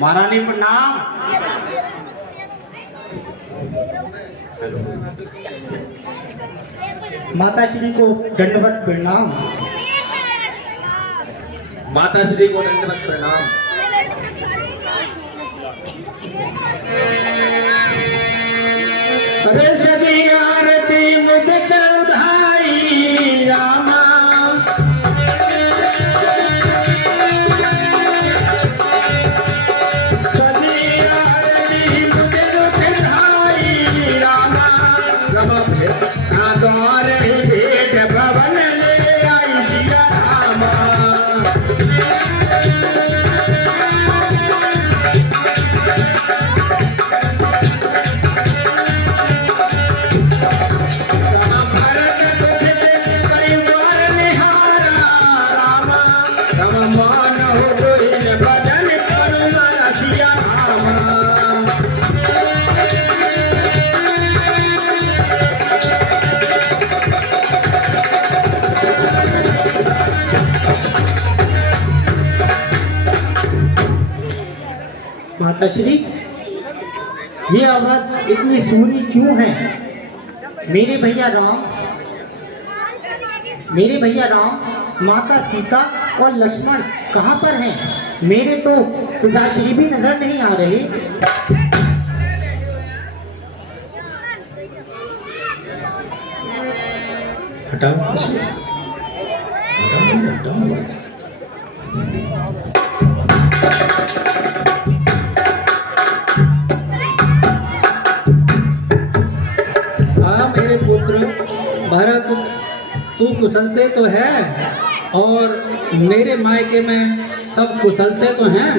महारानी प्रणाम। माता श्री को दंडवत प्रणाम। माता श्री को दंडवत प्रणाम। अरे सजी आरती मुझ उधाई रामा, माता श्री ये आवाज इतनी सुनी क्यों है? मेरे भैया राम, माता सीता और लक्ष्मण कहाँ पर हैं? मेरे तो पिताश्री भी नजर नहीं आ रहे। मेरे पुत्र भरत, तू कुशल से तो है और मेरे मायके में सब कुशल से तो हैं?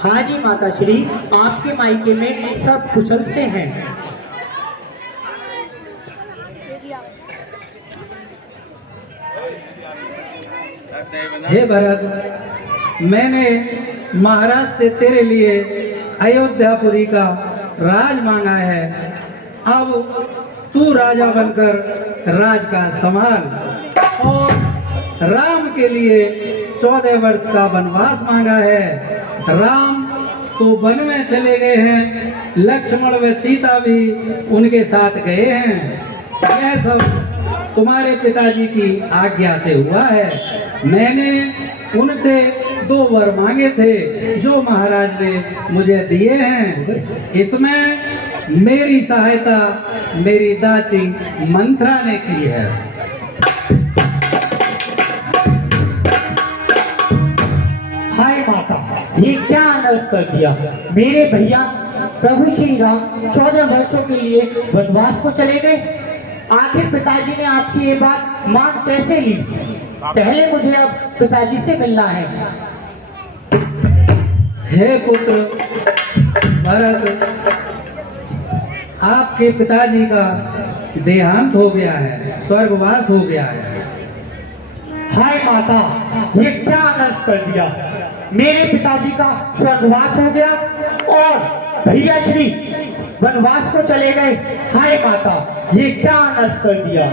हाँ जी माता श्री, आपके मायके में सब कुशल से हैं। हे भरत, मैंने महाराज से तेरे लिए अयोध्यापुरी का राज मांगा है। अब तू राजा बनकर राज का संभाल, और राम के लिए 14 वर्ष का वनवास मांगा है। राम तो वन में चले गए हैं, लक्ष्मण व सीता भी उनके साथ गए हैं। यह सब तुम्हारे पिताजी की आज्ञा से हुआ है। मैंने उनसे 2 वर मांगे थे जो महाराज ने मुझे दिए हैं। इसमें मेरी सहायता मेरी दासी मंत्रा ने की है। हाय माता, ये क्या अनर्थ कर दिया? मेरे भैया प्रभु श्री राम 14 वर्षों के लिए वनवास को चले गए। आखिर पिताजी ने आपकी ये बात मान कैसे ली? पहले मुझे अब पिताजी से मिलना है। हे पुत्र भरत, आपके पिताजी का देहांत हो गया है, स्वर्गवास हो गया है। हाय माता, ये क्या अनर्थ कर दिया? मेरे पिताजी का स्वर्गवास हो गया और भैया श्री वनवास को चले गए। हाय माता, ये क्या अनर्थ कर दिया?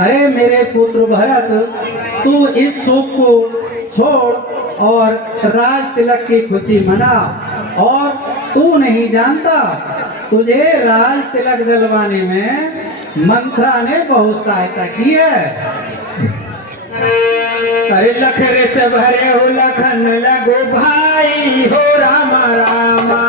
अरे मेरे पुत्र भरत, तू इस शोक को छोड़ और राज तिलक की खुशी मना। और तू नहीं जानता, तुझे राज तिलक दिलवाने में मंत्रा ने बहुत सहायता की है। अरे लखरे से भरे हो लखन लगो भाई हो रामा रामा।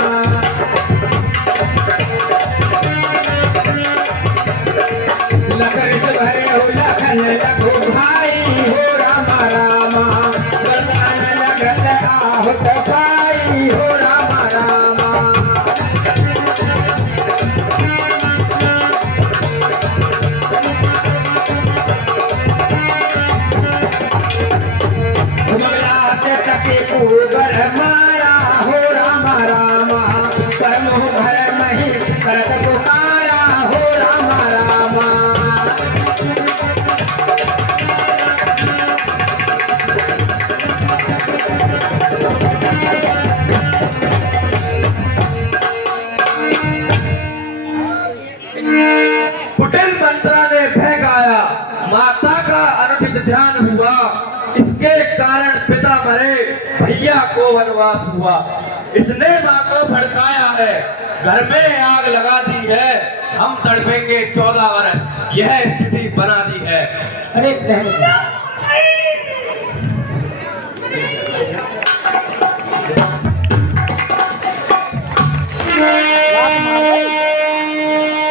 लखरे से भरे हो लखन लगो भाई हो रामा रामा। बरदान लगत आहत पाई हो रामा रामा। मंत्रा ने फेंकाया, माता का अनुचित ध्यान हुआ, इसके कारण पिता मरे, भैया को वनवास हुआ। इसने माँ को भड़काया है, घर में आग लगा दी है, हम तड़पेंगे 14 वर्ष, यह स्थिति बना दी है। अरे रहने दो।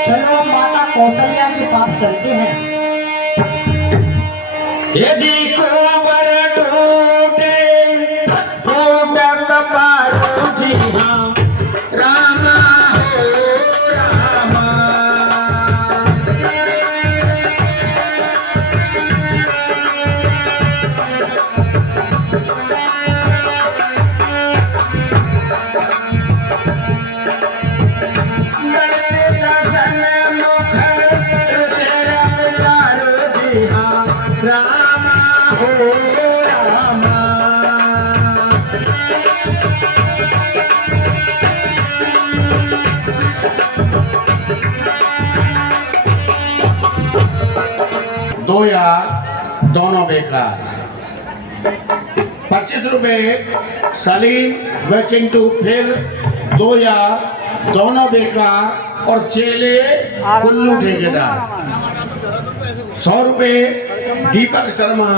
चलो माता कौशल्या के पास चलते हैं। ये जी को बर टूटे टूट कपारू जी हाँ, रामा हो रामा। रामा हो रामा। दो यार दोनों बेकार। 25 रुपए सलीम व चिंटू, फिर 2 यार दोनों बेकार और चेले कुल्लू ठेकेदार। 100 रुपए दीपक शर्मा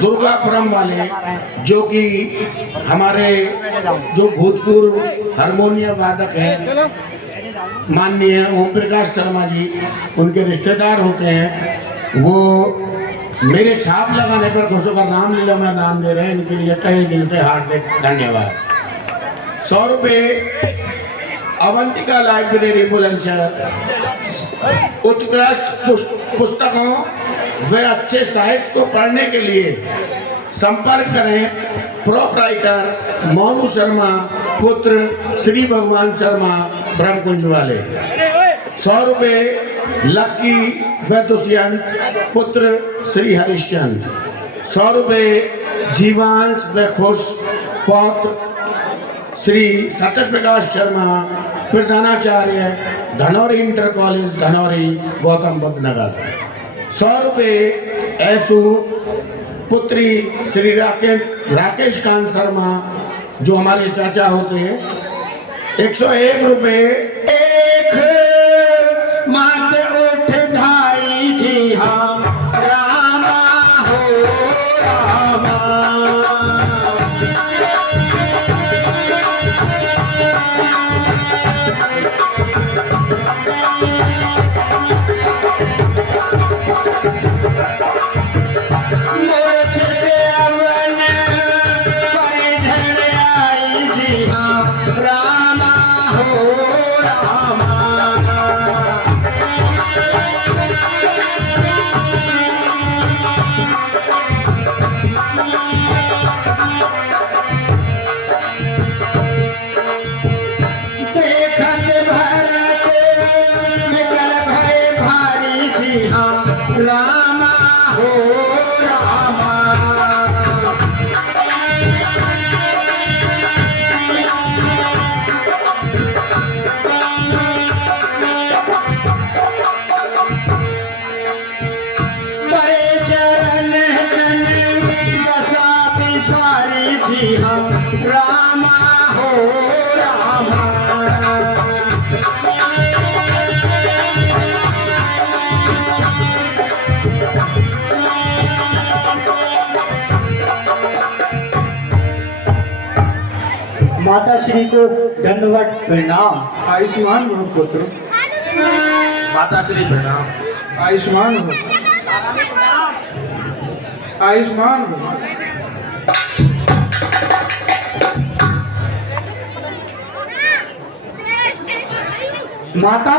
दुर्गापुरम वाले, जो कि हमारे जो भूतपूर्व हारमोनियम वादक हैं माननीय ओम प्रकाश शर्मा जी, उनके रिश्तेदार होते हैं। वो मेरे छाप लगाने पर खुश होकर नाम लिया, मैं नाम दे रहे हैं, इनके लिए तहे दिल से हार्दिक धन्यवाद। 100 रुपए अवंतिका लाइब्रेरी बुलंदशहर, उत्कृष्ट पुस्तकों व अच्छे साहित्य को पढ़ने के लिए संपर्क करें प्रोपराइटर मोनू शर्मा पुत्र श्री भगवान शर्मा ब्रह्मकुंज वाले। 100 रुपए लक्की व दुष्यंत पुत्र श्री हरिश्चंद्र। 100 रुपए जीवांश व खुश पौत्र श्री सत्य प्रकाश शर्मा प्रधानाचार्य धनौरी इंटर कॉलेज धनौरी गौतम बुद्ध नगर। 100 रुपए ऐसु पुत्री श्री राकेश कांत शर्मा, जो हमारे चाचा होते हैं। 101 रुपए एक मात उठ ढाई जी हाँ, रामा हो रामा। रामा हो रामा। बड़े चरण बसा बिसारी जी हम, रामा हो रामा। माता श्री को धन्यवाद प्रणाम। आयुष्मान भव पुत्र, माता श्री प्रणाम। आयुष्मान भव, आयुष्मान भव। माता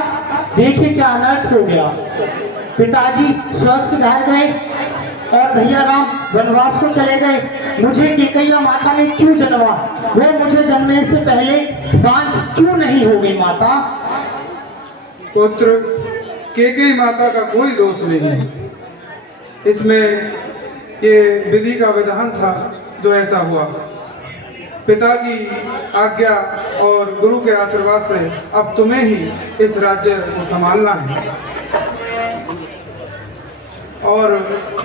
देखिए क्या अनर्थ हो गया। पिताजी स्वर्ग सिधार गए और भैया राम वनवास को चले गए। मुझे केकैया माता ने क्यों जन्मा? वो मुझे जन्मने से पहले बांझ क्यों नहीं हो गई? माता पुत्र, केकई माता का कोई दोष नहीं है इसमें। ये विधि का विधान था जो ऐसा हुआ। पिता की आज्ञा और गुरु के आशीर्वाद से अब तुम्हें ही इस राज्य को संभालना है।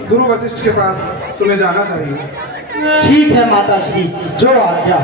गुरु वशिष्ठ के पास तुम्हें जाना चाहिए। ठीक है माता श्री, जो आज्ञा।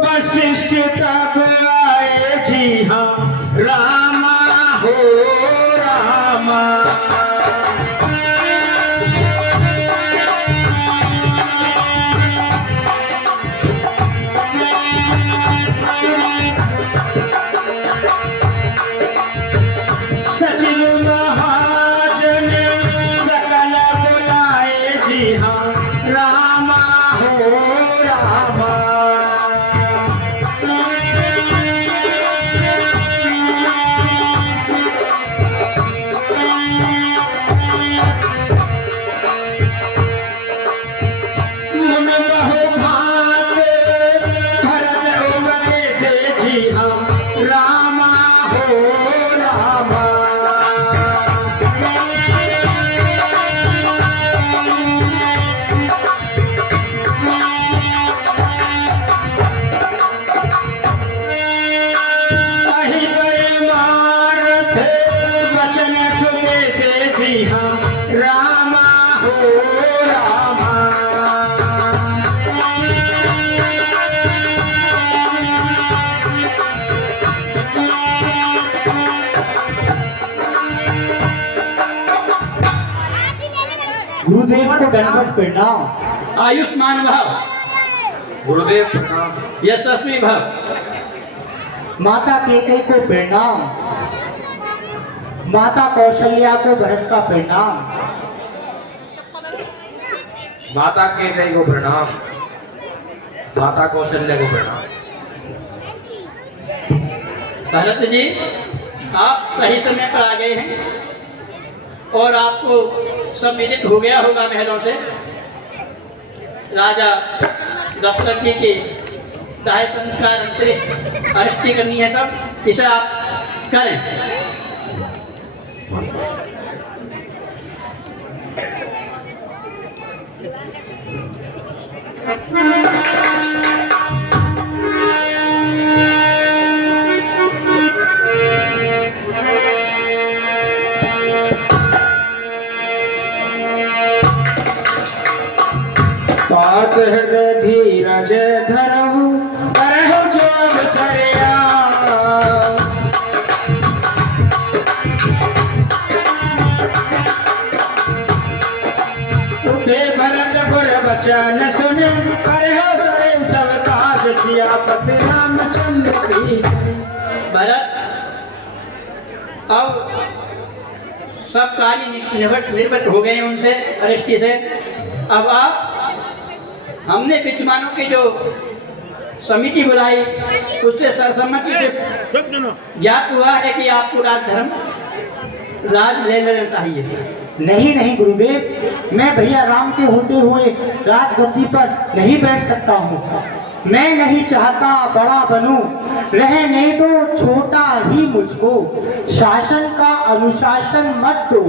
वशिष्ठ तब आए जी हाँ, रामा हो रामा। सचिव महाजन सकल बुलाए जी हाँ, रामा हो रामा। मुन बहु भात भरत उमरे से जी हम, रामा हो रामा। अहि परमार्थ वचन सुने से जी हम, रामा हो रामा। गुरुदेव को दंडवत प्रणाम। आयुष्मान भव। गुरुदेव प्रणाम। यशस्वी भव। माता केकई को प्रणाम। माता कौशल्या को भरत का प्रणाम। माता केकई को प्रणाम, माता कौशल्या को प्रणाम। भरत जी, आप सही समय पर आ गए हैं और आपको सब विदित हो गया होगा महलों से। राजा दशरथ जी के दाह संस्कार अरिष्टि करनी है सब, इसे आप करें। तात हृदय धीरज धरहु, करहु जो अवसरया। उठे भरतपुर वचन सुने, करहु करे सब काज सियापति रामचंद्र की। भरत, अब सब कार्य निवृत्त हो गए उनसे, अरिष्टि से। अब आप, हमने विद्वानों की जो समिति बुलाई उससे सर्वसम्मति से ज्ञात हुआ है कि आपको राज ले लेना चाहिए। नहीं नहीं गुरुदेव, मैं भैया राम के होते हुए राजगद्दी पर नहीं बैठ सकता हूँ। मैं नहीं चाहता बड़ा बनूं, रहने दो छोटा ही मुझको, शासन का अनुशासन मत दो,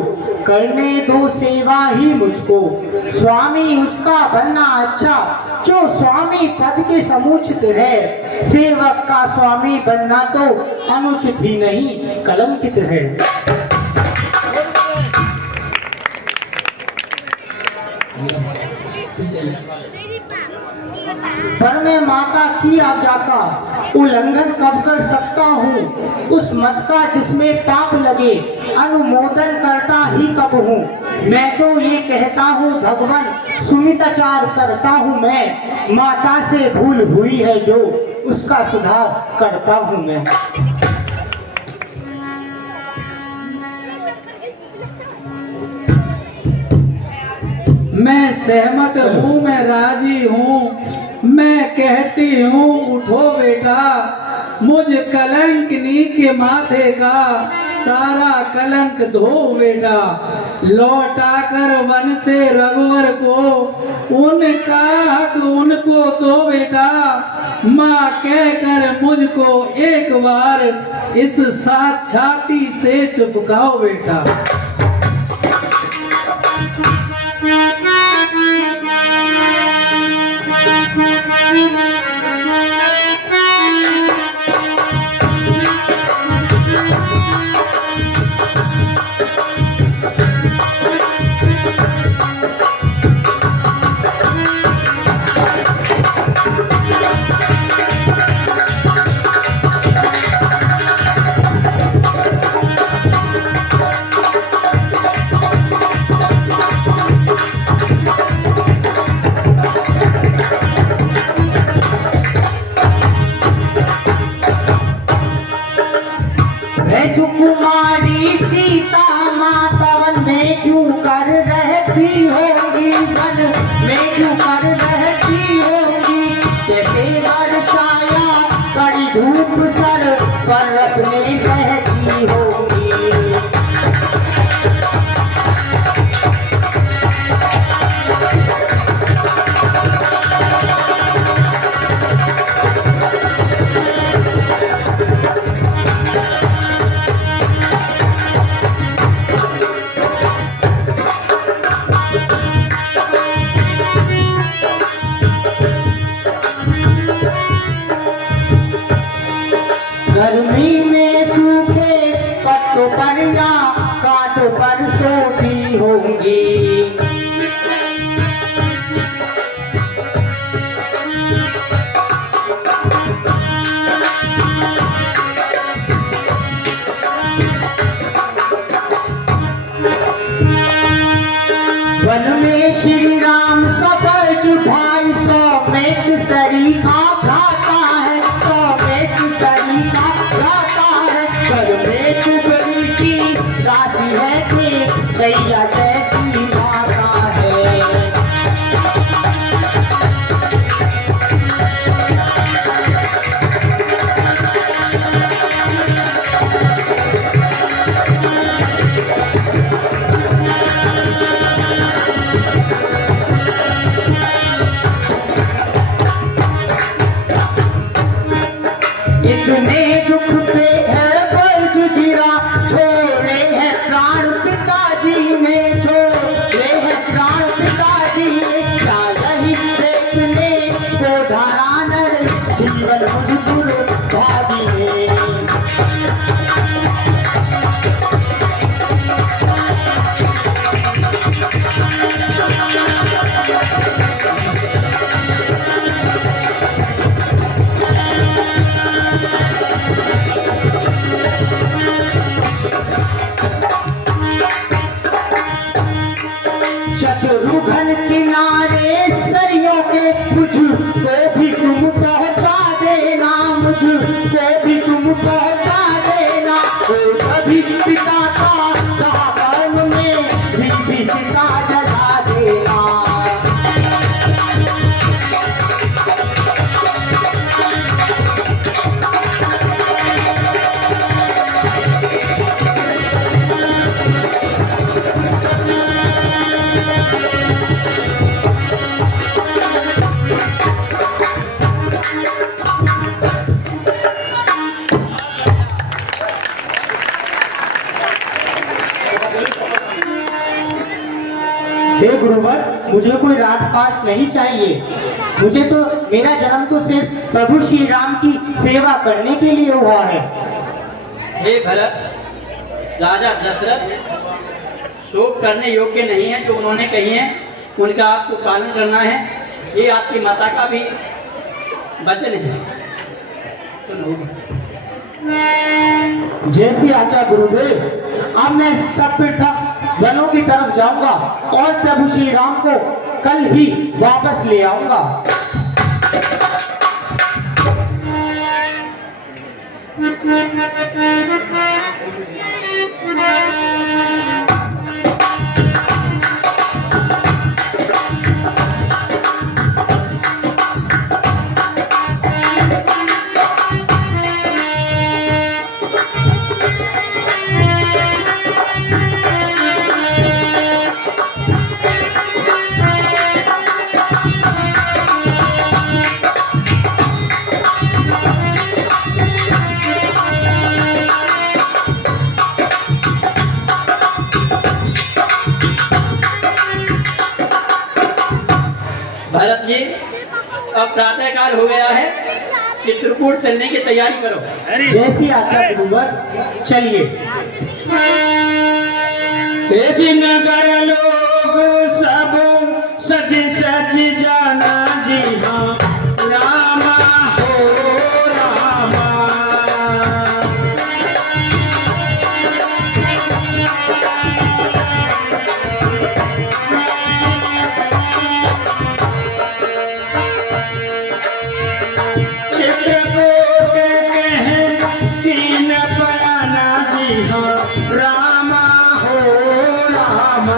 करने दो सेवा ही मुझको। स्वामी उसका बनना अच्छा जो स्वामी पद के समुचित है, सेवक का स्वामी बनना तो अनुचित ही नहीं कलंकित है। पर मैं माता की आज्ञा का उल्लंघन कब कर सकता हूँ, उस मत का जिसमें पाप लगे अनुमोदन करता ही कब हूँ। मैं तो ये कहता हूँ भगवान सुमिताचार करता हूँ मैं, माता से भूल हुई है जो उसका सुधार करता हूँ मैं। मैं सहमत हूँ, मैं राजी हूँ, मैं कहती हूँ उठो बेटा, मुझ कलंकनी के माथे का सारा कलंक धो बेटा। लौटाकर वन से रघुवर को उनका हक उनको दो बेटा। माँ कहकर मुझको एक बार इस साथ छाती से चुपकाओ बेटा। सुकुमारी सीता माता वन में क्यों कर रहती होगी, वन में क्यों कर रहती होगी। कैसे वर्षाया कड़ी धूप सर पर अपने सहती होगी। गर्मी में सूखे पत्तों पर या कांटों पर सोती होंगी। वन में श्री राम सदर्श भाई 100 में सरीखा खाता है, 100 में सरीखा खाता है। घर में चुगली सी राशि है कि दैया जैसी माता है। इतने दुख पे है बोझ गिरा, छोड़े हैं प्राण पिताजी ने, छोड़े हैं प्राण पिताजी ने। क्या यही देखने को धारा नर जीवन मुझ भागी ने। शत्रुघ्न किनारे सरियों के मुझको भी तुम पहुंचा देना, मुझको भी तुम पहुंचा देना। कभी पिता का कहा कर्म में भी पिता जला देना। पाठ नहीं चाहिए। मुझे तो मेरा जन्म तो सिर्फ प्रभु श्री राम की सेवा करने के लिए हुआ है। हे भरत, राजा दशरथ शोक करने योग्य नहीं है जो उन्होंने कही है, उनका आपको पालन करना है। ये आपकी माता का भी वचन है। सुनो। जैसी आज्ञा गुरुदेव। अब मैं सब प्रथम वनों की तरफ जाऊंगा और प्रभु श्री राम को कल ही वापस ले आऊंगा। भरत जी, अब प्रातः काल हो गया है, चित्रकूट चलने की तैयारी करो। जैसी आज्ञा गुरुवर, चलिए। नगर लोग सब सच सच जाना जी हाँ, रामा हो रामा। चित्रकूट कहें कीन पराना जी हाँ, रामा हो रामा।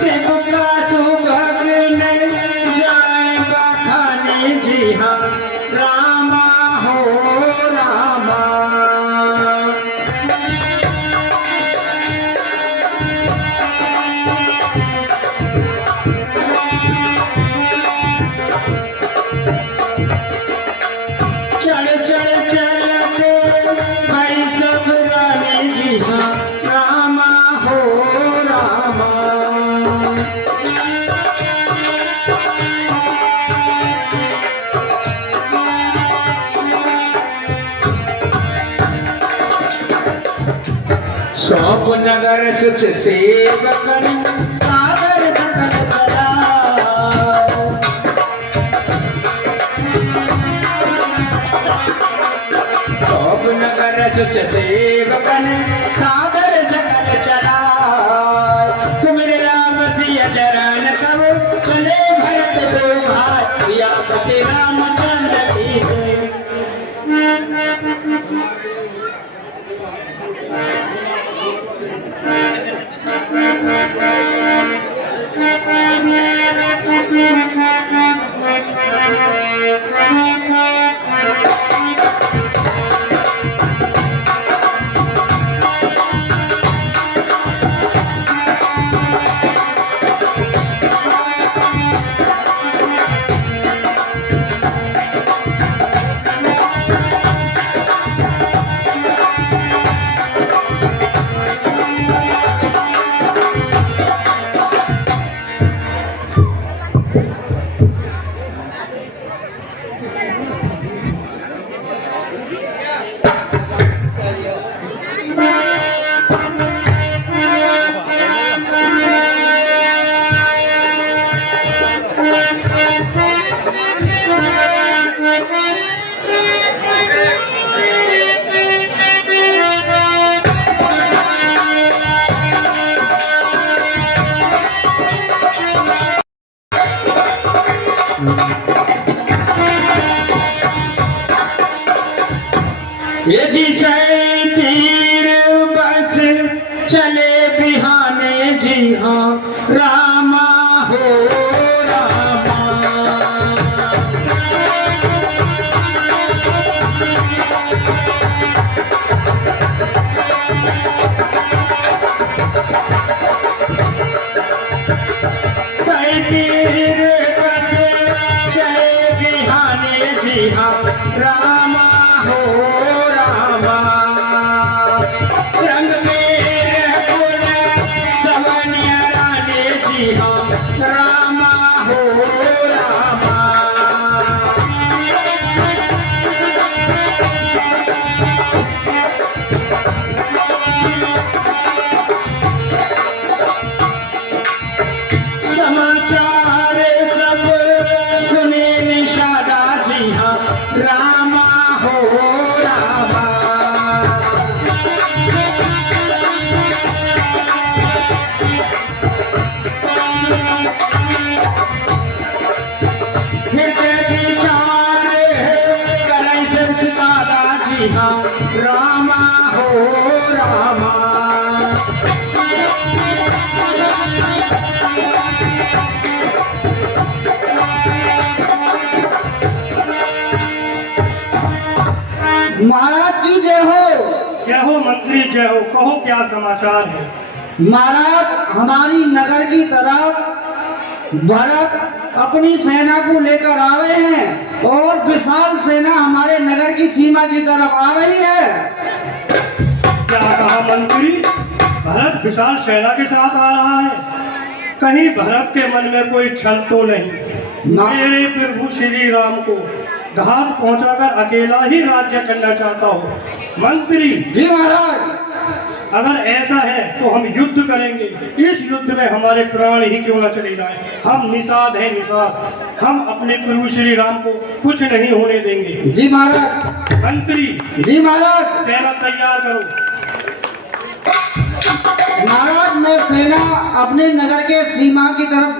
शिव का सुभग जाए बखाने जी हाँ, रामा हो रामा। चल चल चलते भाई सब रानी जी हाँ, रामा हो रामा। सौंप नगर सुच सेवकन सागर सकल चलाओ। सौंप नगर सुच सेवकन सागर सकल चलाओ। सुमिर राम सिया चरण कब चले भरत दो भाई, या पति रामचंद्र की जय। ये जी जय तीर बस चले बिहाने जी हाँ, रामा हो रामा। सही तीर बस चले बिहाने जी रामा महाराज की जय हो। जय हो मंत्री, जय हो। कहो क्या समाचार है? महाराज हमारी नगर की तरफ भरत अपनी सेना को लेकर आ रहे हैं और विशाल सेना हमारे नगर की सीमा की तरफ आ रही है। क्या कहा मंत्री? भरत विशाल सेना के साथ आ रहा है? कहीं भरत के मन में कोई छल तो नहीं? मेरे प्रभु श्री राम को घात पहुंचाकर अकेला ही राज्य करना चाहता हूँ। मंत्री जी महाराज। अगर ऐसा है तो हम युद्ध करेंगे। इस युद्ध में हमारे प्राण ही क्यों न चले जाएं। हम निषाद हैं, निषाद। हम अपने प्रभु श्री राम को कुछ नहीं होने देंगे। जी महाराज। मंत्री जी महाराज। सेना तैयार करो। महाराज मैं सेना अपने नगर के सीमा की तरफ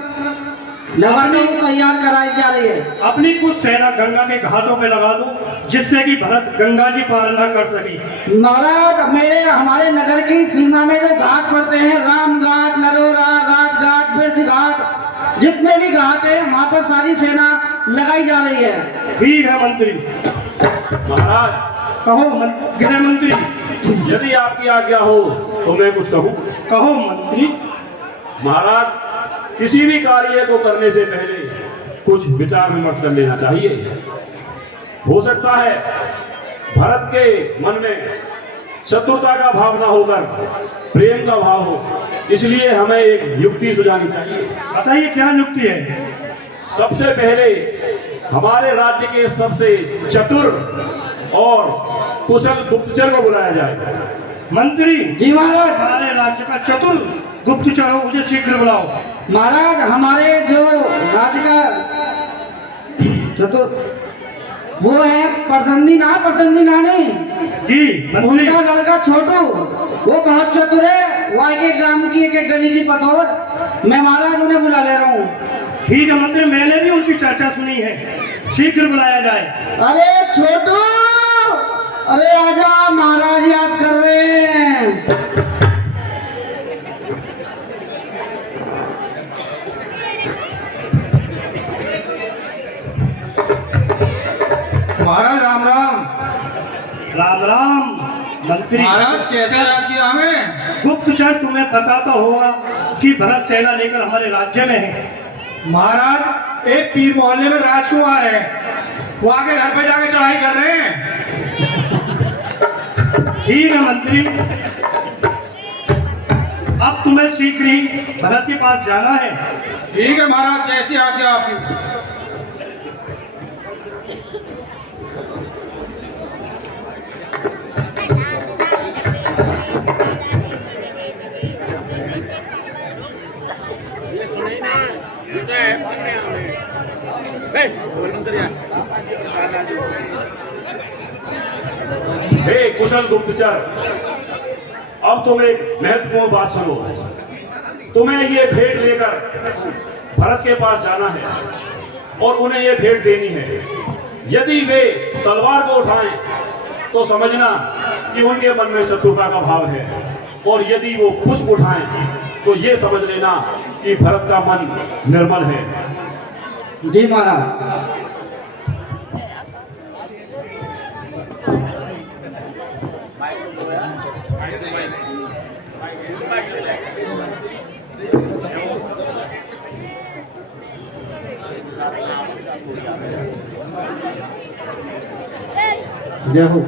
लगाने को तैयार कराई जा रही है। अपनी कुछ सेना गंगा के घाटों पे लगा दो जिससे कि भरत गंगा जी पार न कर सके। महाराज हमारे नगर की सीमा में जो घाट पड़ते हैं, राम घाट, नरोरा, राजघाट, बिरज घाट, जितने भी घाट है वहाँ पर सारी सेना लगाई जा रही है। ठीक है मंत्री। महाराज कहो गृह मंत्री। यदि आपकी आज्ञा हो तो मैं कुछ कहूँ। कहो मंत्री। महाराज किसी भी कार्य को करने से पहले कुछ विचार विमर्श कर लेना चाहिए। हो सकता है भरत के मन में शत्रुता का भाव ना होकर प्रेम का भाव हो, इसलिए हमें एक युक्ति सुझानी चाहिए। बताइए क्या युक्ति है? सबसे पहले हमारे राज्य के सबसे चतुर और कुशल गुप्तचर को बुलाया जाए। मंत्री जी महाराज। हमारे राज्य का चतुर गुप्तचर हो, मुझे शीघ्र बुलाओ। महाराज हमारे जो राज्य का चतुर वो है प्रसन्नी ना नहीं जी मंत्री। उनका लड़का छोटू वो बहुत चतुर है। वो एक ग्राम की एक गली की पतौर। मैं महाराज उन्हें बुला ले रहा हूँ। ठीक है मंत्री, मैंने भी उनकी चर्चा सुनी है। शीघ्र बुलाया जाए। अरे छोटू, अरे आजा, महाराज याद कर रहे हैं। महाराज राम राम। राम राम मंत्री। महाराज कैसे याद किया हमें? गुप्तचर तुम्हें पता तो होगा कि भरत सेना लेकर हमारे राज्य में है। महाराज एक पीर मोहल्ले में राजकुमार है, वो आके घर पे जाके चढ़ाई कर रहे हैं। ठीक है मंत्री, अब तुम्हें शीघ्र ही भरत के पास जाना है। ठीक है महाराज, जैसी आज्ञा आपकी। हे कुशल गुप्तचर, अब तुम एक महत्वपूर्ण बात सुनो। तुम्हें ये भेंट लेकर भरत के पास जाना है और उन्हें ये भेंट देनी है। यदि वे तलवार को उठाएं तो समझना कि उनके मन में शत्रुता का भाव है, और यदि वो पुष्प उठाएं तो ये समझ लेना कि भरत का मन निर्मल है। जी महाराज। जय हो।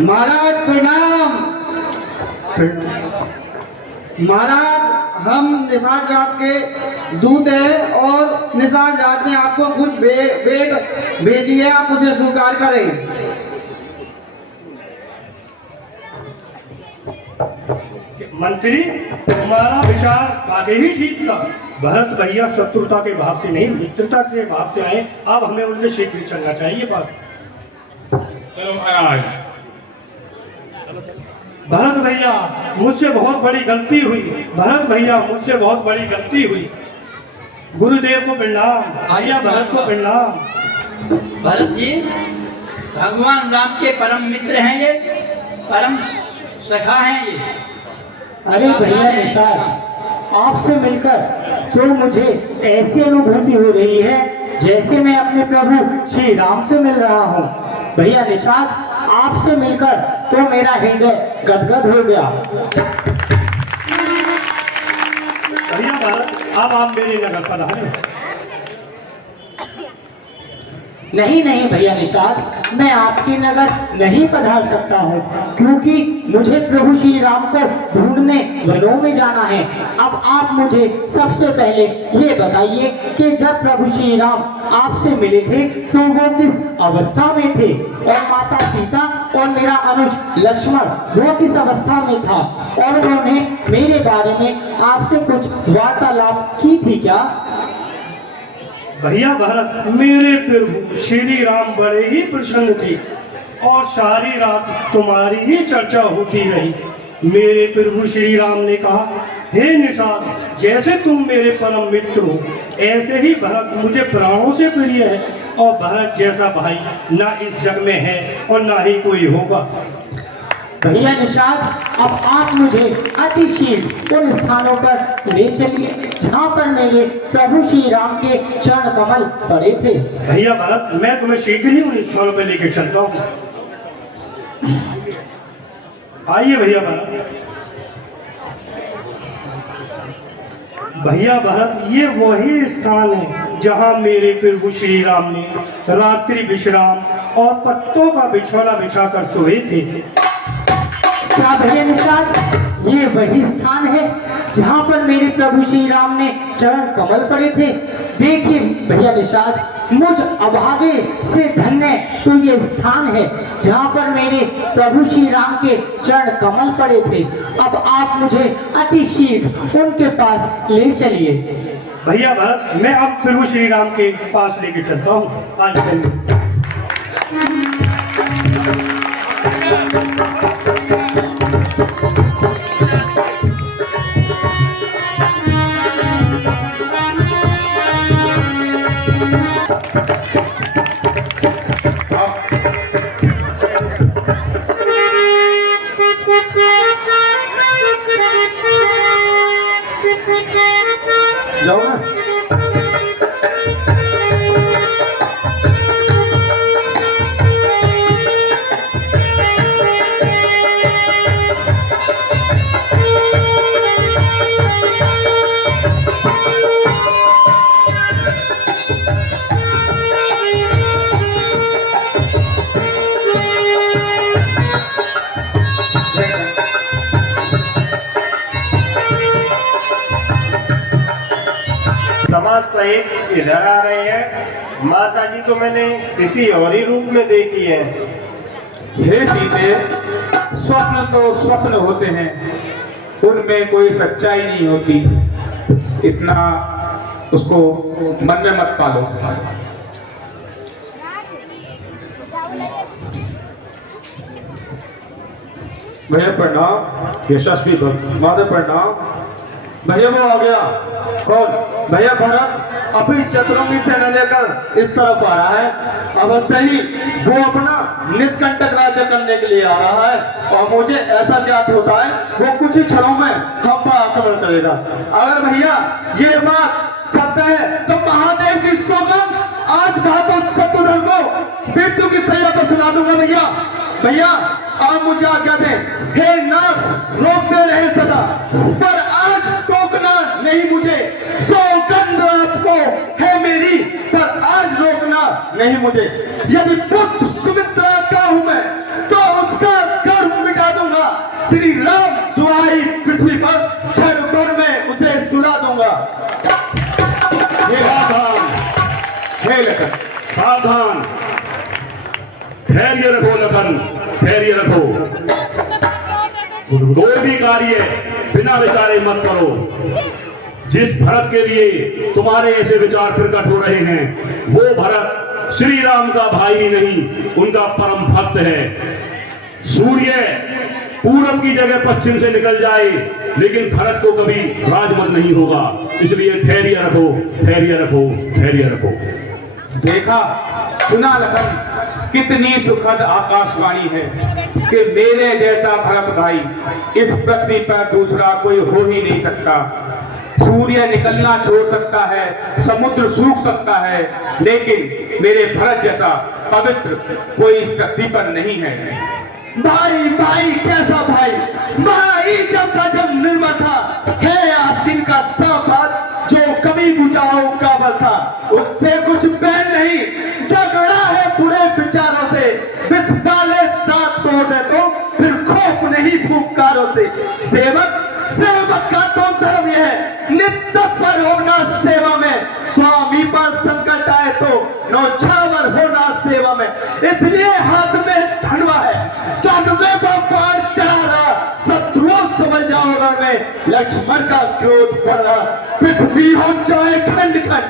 महाराज प्रणाम। महाराज हम निषाद जात के दूत हैं और निषाद जात ने आपको कुछ भेंट भेजी है, आप उसे स्वीकार करें। मंत्री, तुम्हारा विचार वाकई ही ठीक था। भरत भैया शत्रुता के भाव से नहीं मित्रता के भाव से आए। अब हमें उनसे शीघ्र चलना चाहिए। बात चलो महाराज। भरत भैया मुझसे बहुत बड़ी गलती हुई। भरत भैया मुझसे बहुत बड़ी गलती हुई। गुरुदेव को प्रणाम। भैया भरत को प्रणाम। भरत जी भगवान राम के परम मित्र हैं, ये परम सखा हैं ये। अरे भैया निषाद, आपसे मिलकर तो मुझे ऐसी अनुभूति हो रही है जैसे मैं अपने प्रभु श्री राम से मिल रहा हूँ। भैया निषाद, आपसे मिलकर तो मेरा हृदय गदगद हो गया। भैया भरत, अब आप मेरे नगर पर आए। नहीं नहीं भैया निषाद, मैं आपके नगर नहीं पधार सकता हूँ, क्योंकि मुझे प्रभु श्री राम को ढूंढने वनों में जाना है। अब आप मुझे सबसे पहले ये बताइए कि जब प्रभु श्री राम आपसे मिले थे तो वो किस अवस्था में थे, और माता सीता और मेरा अनुज लक्ष्मण वो किस अवस्था में था, और उन्होंने मेरे बारे में आपसे कुछ वार्तालाप की थी क्या? भैया भरत, मेरे प्रभु श्री राम बड़े ही प्रसन्न थे और सारी रात तुम्हारी ही चर्चा होती रही। मेरे प्रभु श्री राम ने कहा, हे निषाद, जैसे तुम मेरे परम मित्र हो ऐसे ही भरत मुझे प्राणों से प्रिय है, और भरत जैसा भाई ना इस जग में है और ना ही कोई होगा। भैया निषाद, अब आप मुझे अति शीघ्र उन स्थानों पर ले चलिए जहाँ पर मेरे प्रभु श्री राम के चरण कमल पड़े थे। भैया भरत, मैं तुम्हें शीघ्र ही उन स्थानों पर लेके चलता हूँ। आइए भैया भरत। भैया भरत, ये वही स्थान है जहाँ मेरे प्रभु श्री राम ने रात्रि विश्राम और पत्तों का बिछौना बिछाकर सोए थे। क्या भैया निषाद, ये वही स्थान है जहाँ पर मेरे प्रभु श्री राम ने चरण कमल पड़े थे? देखिए भैया निषाद, मुझ अभागे से धन्य तो ये स्थान है जहाँ पर मेरे प्रभु श्री राम के चरण कमल पड़े थे। अब आप मुझे अति शीघ्र उनके पास ले चलिए। भैया भरत, मैं अब प्रभु श्री राम के पास लेके चलता हूँ। आज चलिए। जाओ ना। समाज सहित इधर आ रहे हैं। माता जी तो मैंने किसी और ही रूप में देखी है। हे सीते, स्वप्न तो स्वप्न होते हैं, उनमें कोई सच्चाई नहीं होती। इतना उसको मन में मत पालो। भैया प्रणाम। यशस्वी भक्त। माता प्रणाम। भैया वो आ गया। कौन? भैया भरत अपनी चतुरंगी सेना लेकर इस तरफ आ रहा है। अवश्य ही वो अपना निष्कंटक राज्य करने के लिए आ रहा है, और मुझे ऐसा ज्ञात होता है वो कुछ ही क्षणों में हम पर आक्रमण करेगा। अगर भैया ये बात सत्य है तो महादेव की सौगंध, आज घातक शत्रुघ्न को मृत्यु की सैया पर सुला दूंगा। भैया भैया आप मुझे आज्ञा दें। हे नाथ, रोकते रहे सदा, पर आज टोकना नहीं मुझे। सौगंध आपको है मेरी, पर आज रोकना नहीं मुझे। यदि पुत्र सुमित्रा का हूं मैं, तो उसका गर्व मिटा दूंगा। श्री राम दुआई पृथ्वी पर क्षण भर में उसे सुला दूंगा। सावधान, धैर्य रखो लखन, धैर्य रखो। कोई भी कार्य बिना विचारे मत करो। जिस भरत के लिए तुम्हारे ऐसे विचार प्रकट हो रहे हैं, वो भरत श्री राम का भाई नहीं, उनका परम भक्त है। सूर्य पूरब की जगह पश्चिम से निकल जाए, लेकिन भरत को कभी राजमत नहीं होगा। इसलिए धैर्य रखो, धैर्य रखो, धैर्य रखो। देखा, सुना लखन, कितनी सुखद आकाशवाणी है कि मेरे जैसा भरत भाई इस पृथ्वी पर दूसरा कोई हो ही नहीं सकता। सूर्य निकलना छोड़ सकता है, समुद्र सूख सकता है, लेकिन मेरे भरत जैसा पवित्र कोई इस पृथ्वी पर नहीं है। भाई भाई कैसा भाई? भाई जब का जब निर्मल था, है आप दिन का सब बात जो कभी बुझाओ काबल था, उससे कुछ बैन नहीं। झगड़ा है बुरे विचारों से, बिस डाले दांत तोड़ दे तो फिर खौफ नहीं फूंकारों से। सेवक का तो धर्म यह है, नित्य पर होना सेवा में। स्वामी पर संकट आए तो नौछावर होना सेवा में। इसलिए हाथ में धनवा है, तन में बार चढ़ा रहा। शत्रुओं समझ जाओ घर में लक्ष्मण का क्रोध बढ़ रहा। पृथ्वी हो जाए खंड खंड,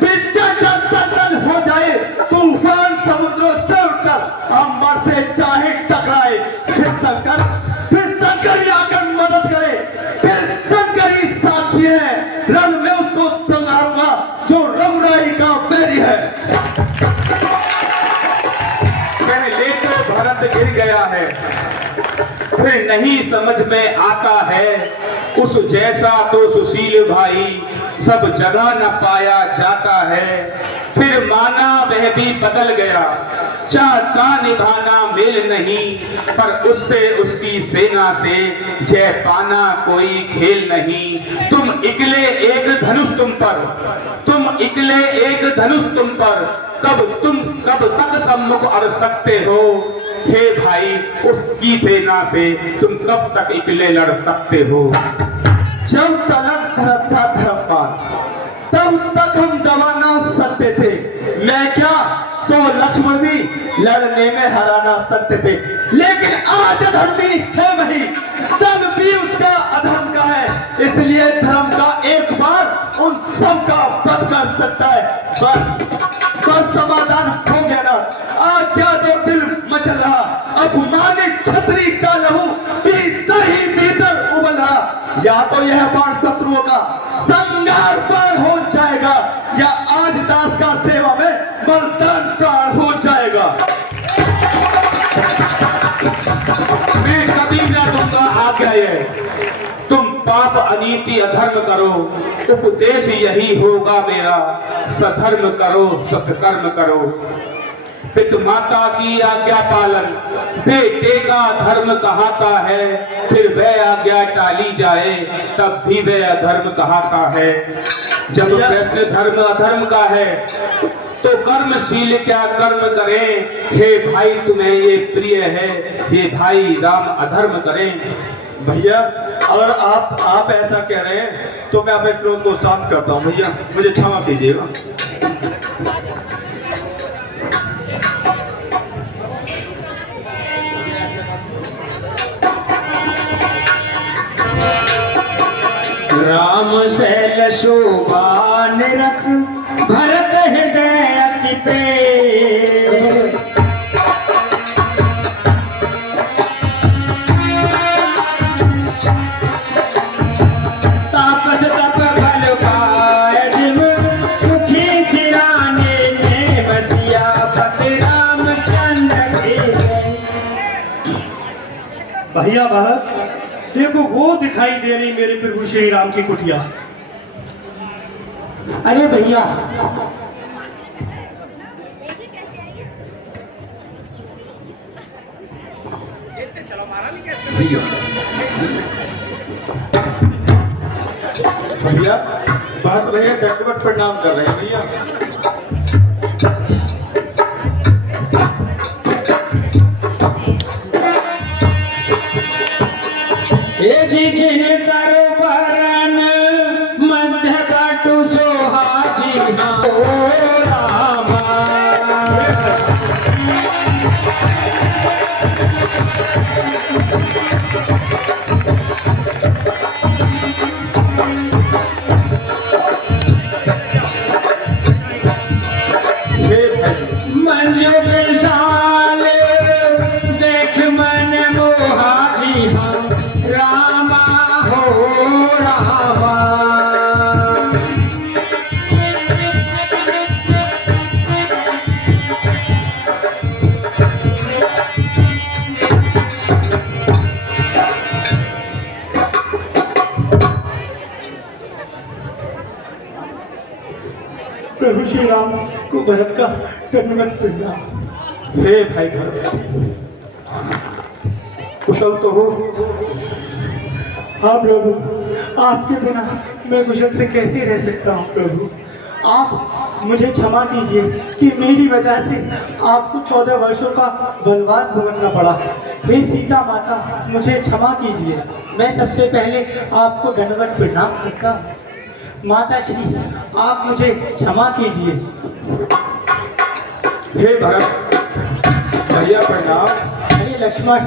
विद्याचल तल हो जाए, तूफान समुद्रों से उठकर अंबर से चाहे टकराए। फिर शंकर आकर मदद करे, फिर शंकर ही साक्षी है। रण में उसको संहारूंगा जो रघुराई का बैरी है। पहले तो भरत गिर गया है, फिर नहीं समझ में आता है। उस जैसा तो सुशील भाई सब जगह न पाया जाता है। फिर माना वह भी बदल गया, चाहता निभाना मेल नहीं, पर उससे उसकी सेना से जय पाना कोई खेल नहीं। तुम इकले एक धनुष तुम पर, तुम इकले एक धनुष तुम पर, कब तक सम्मुख अड़ सकते हो? हे भाई, उसकी सेना से तुम कब तक इकले लड़ सकते हो? जब तलक भरत था धर्मपाल, तब तक हम दबा ना सकते थे। मैं क्या, 100 लक्ष्मण भी लड़ने में हरा ना सकते थे। लेकिन आज अधर्मी है वही, तब भी उसका अधर्म का है। इसलिए धर्म का एक बार उन सब का वध कर सकता है। बस समाधान हो गया ना। आज क्या तो दिल मचल रहा, अपमानित छतरी का लहू भीतर ही भीतर उबल रहा। या तो यह बाण शत्रुओं का संहार पर हो जाएगा, या आज दास का सेवा में बलिदान प्राण हो जाएगा। मैं कभी न दूंगा आज्ञा ये, तुम पाप अनीति अधर्म करो, उपदेश यही होगा मेरा। सधर्म करो, सत्कर्म करो, पिता माता की आज्ञा पालन बेटे का धर्म कहाता है। फिर वह आज्ञा टाली जाए तब भी वह अधर्म कहाता है। जब प्रश्न धर्म अधर्म का है तो कर्मशील क्या कर्म करें? हे भाई तुम्हें ये प्रिय है, हे भाई राम अधर्म करें। भैया अगर आप ऐसा कह रहे हैं तो मैं अपने क्रोध को शांत करता हूँ। भैया मुझे क्षमा कीजिएगा। राम शैल शोभा निरख, भरत हृदय अति पे। तापस तप बल पाए जिम, सुखी सिराने ने बसिया पति रामचंद्र के। भैया भरत, देखो वो दिखाई दे रही मेरे प्रभु श्री राम की कुटिया। अरे भैया, भैया बात भैया दंडवत प्रणाम कर रहे हैं भैया। ये जी जिन करो बरन मध्य बटु सोहाजी हो रामा। मंजू विशाल देख मन मोहाजी हम रामा हो रामा। प्रभु श्री राम को भरत का दंडवत प्रणाम। हे भाई भरत, कुशल तो हो? हाँ प्रभु, आपके बिना मैं कुशल से कैसे रह सकता हूँ प्रभु। आप मुझे क्षमा कीजिए कि मेरी वजह से आपको 14 वर्षों का वनवास भुगतना पड़ा। हे सीता माता, मुझे क्षमा कीजिए। मैं सबसे पहले आपको दंडवत प्रणाम करता। माता श्री, आप मुझे क्षमा कीजिए। हे भरत, भैया प्रणाम। अरे लक्ष्मण,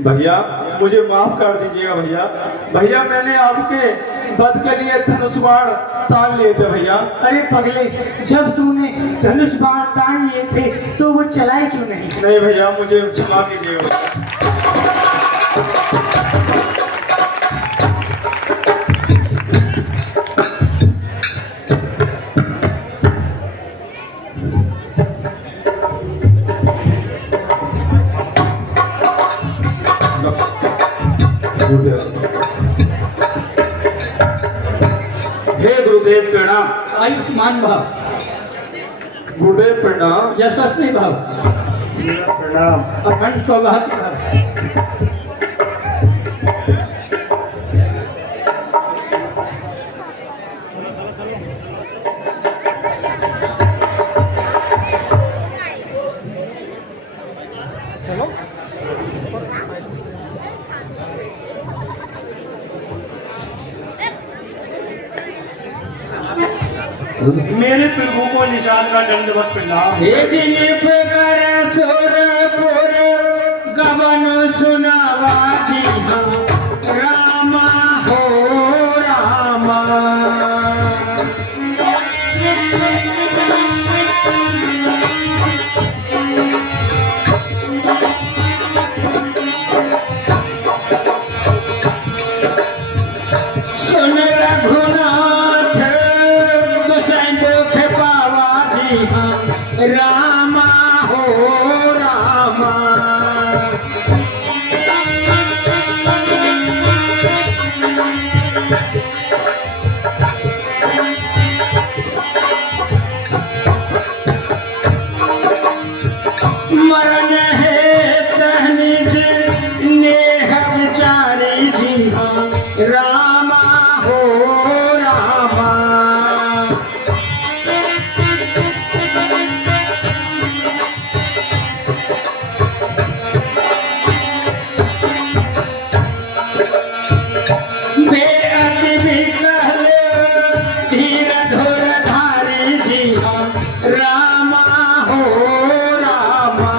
भैया मुझे माफ कर दीजिएगा भैया। भैया मैंने आपके वध के लिए धनुष बाण तान लिए थे भैया। अरे पगले, जब तूने धनुष बाण तान लिए थे तो वो चलाए क्यों नहीं? नहीं भैया, मुझे क्षमा कीजिएगा भैया। हे गुरुदेव प्रणाम। आयुष्मान भव, गुरुदेव प्रणाम। यशस्वी भव, प्रणाम। अखंड सौभाग्य भव। मेरे प्रभु को निशान का दंडवत प्रणाम। हे जिनिप कर सुरपुर गवन सुनावा जी हम रामा हो रामा। सुन रघुनाथ दुख पावा जी हम रामा हो रामा। मरण है तहनिज नेह विचारी जी हम रामा हो रामा। बेअति विकल धीर धुर धारी जी हम रामा हो रामा।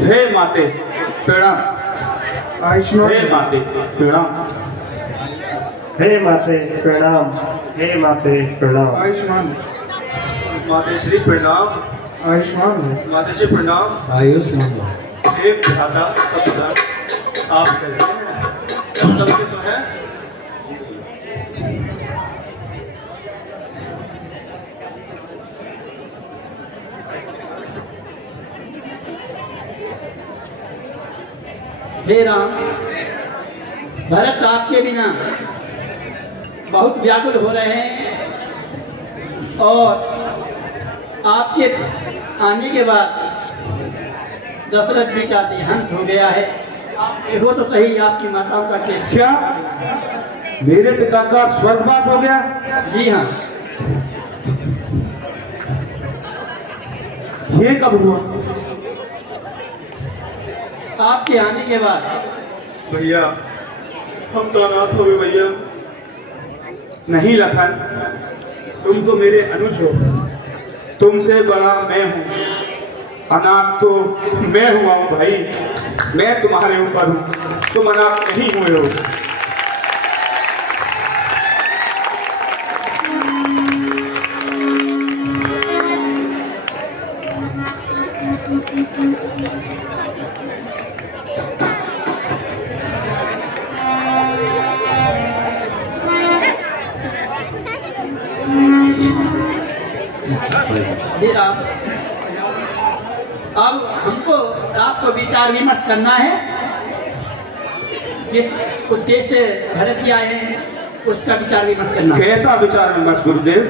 हे माते प्रणाम। आयुष्मान। हे माते प्रणाम। हे माते प्रणाम। हे माते प्रणाम। आयुष्मान। माते श्री प्रणाम। आयुष्मान। माता श्री प्रणाम। आयुष्मान। हे भ्राता सपुत्र, आप कैसे हैं? सब सबके तो हैं? हे राम, भरत आपके बिना बहुत व्याकुल हो रहे हैं और आपके आने के बाद दशरथ जी का देहांत हो गया है। आप देखो तो सही, आपकी माताओं का केस क्या मेरे पिता का स्वर्गवास हो गया? जी हाँ। ये कब हुआ? आपके आने के बाद। भैया हम तो अनाथ हो गए भैया। नहीं लखन, तुम तो मेरे अनुज हो, तुमसे बड़ा मैं हूँ। अनाथ तो मैं हुआ हूँ भाई, मैं तुम्हारे ऊपर हूँ, तुम अनाथ नहीं हुए हो। फिर अब हमको आपको विचार विमर्श करना है। जिस उद्देश्य से भरत जी आए हैं उसका विचार विमर्श करना है। कैसा विचार विमर्श गुरुदेव?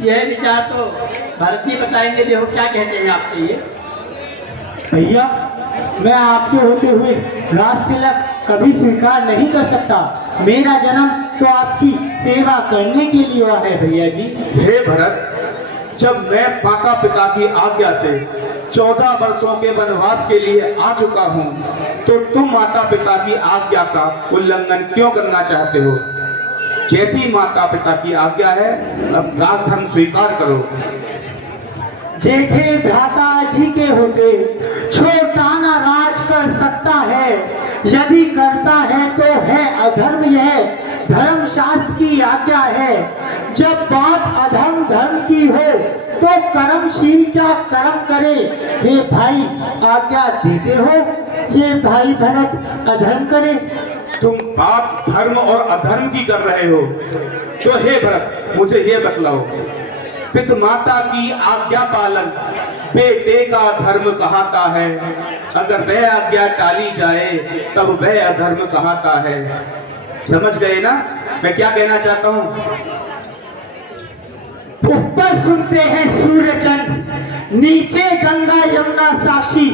यह विचार तो भरत जी बताएंगे। देखो क्या कहते हैं आपसे ये। भैया मैं आपके होते हुए राज तिलक कभी स्वीकार नहीं कर सकता। मेरा जन्म तो आपकी सेवा करने के लिए हुआ है भैया जी। हे भरत, जब मैं माता पिता की आज्ञा से 14 वर्षों के वनवास के लिए आ चुका हूँ, तो तुम माता पिता की आज्ञा का उल्लंघन क्यों करना चाहते हो? जैसी माता पिता की आज्ञा है, अब राज धर्म स्वीकार करो। जेठे भ्राता जी के होते छोटा ना राज कर सकता है। यदि करता है तो है अधर्म, यह धर्म शास्त्र की आज्ञा है। जब बात अधर्म धर्म की हो तो कर्मशील क्या कर्म करे। हे भाई आज्ञा देते हो, ये भाई भरत अधर्म करे। तुम बात धर्म और अधर्म की कर रहे हो, तो हे भरत मुझे ये बतलाओ, पिता माता की आज्ञा पालन बेटे का धर्म कहाता है। अगर वह आज्ञा टाली जाए तब वह अधर्म कहाता है। समझ गए ना मैं क्या कहना चाहता हूँ? ऊपर सुनते हैं सूर्य चंद्र, नीचे गंगा यमुना साक्षी।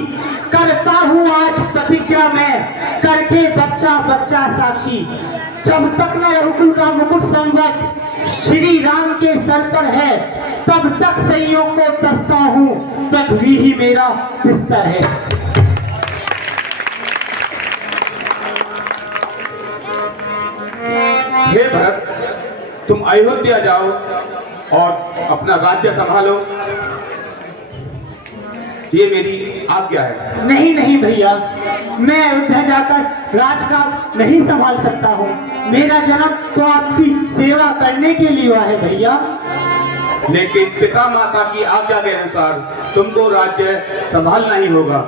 करता हूँ आज प्रतिज्ञा में, करके बच्चा बच्चा साक्षी। जब तक न रघुकुल का मुकुट संवत श्री राम के सर पर है, तब तक संयोग को कसता हूँ, पृथ्वी ही मेरा बिस्तर है। हे भरत, तुम अयोध्या जाओ और अपना राज्य संभालो, ये मेरी आज्ञा है। नहीं नहीं भैया, मैं अयोध्या जाकर राजकाज नहीं संभाल सकता हूँ। मेरा जन्म तो आपकी सेवा करने के लिए हुआ है भैया। लेकिन पिता माता की आज्ञा के अनुसार तुमको राज्य संभालना ही होगा।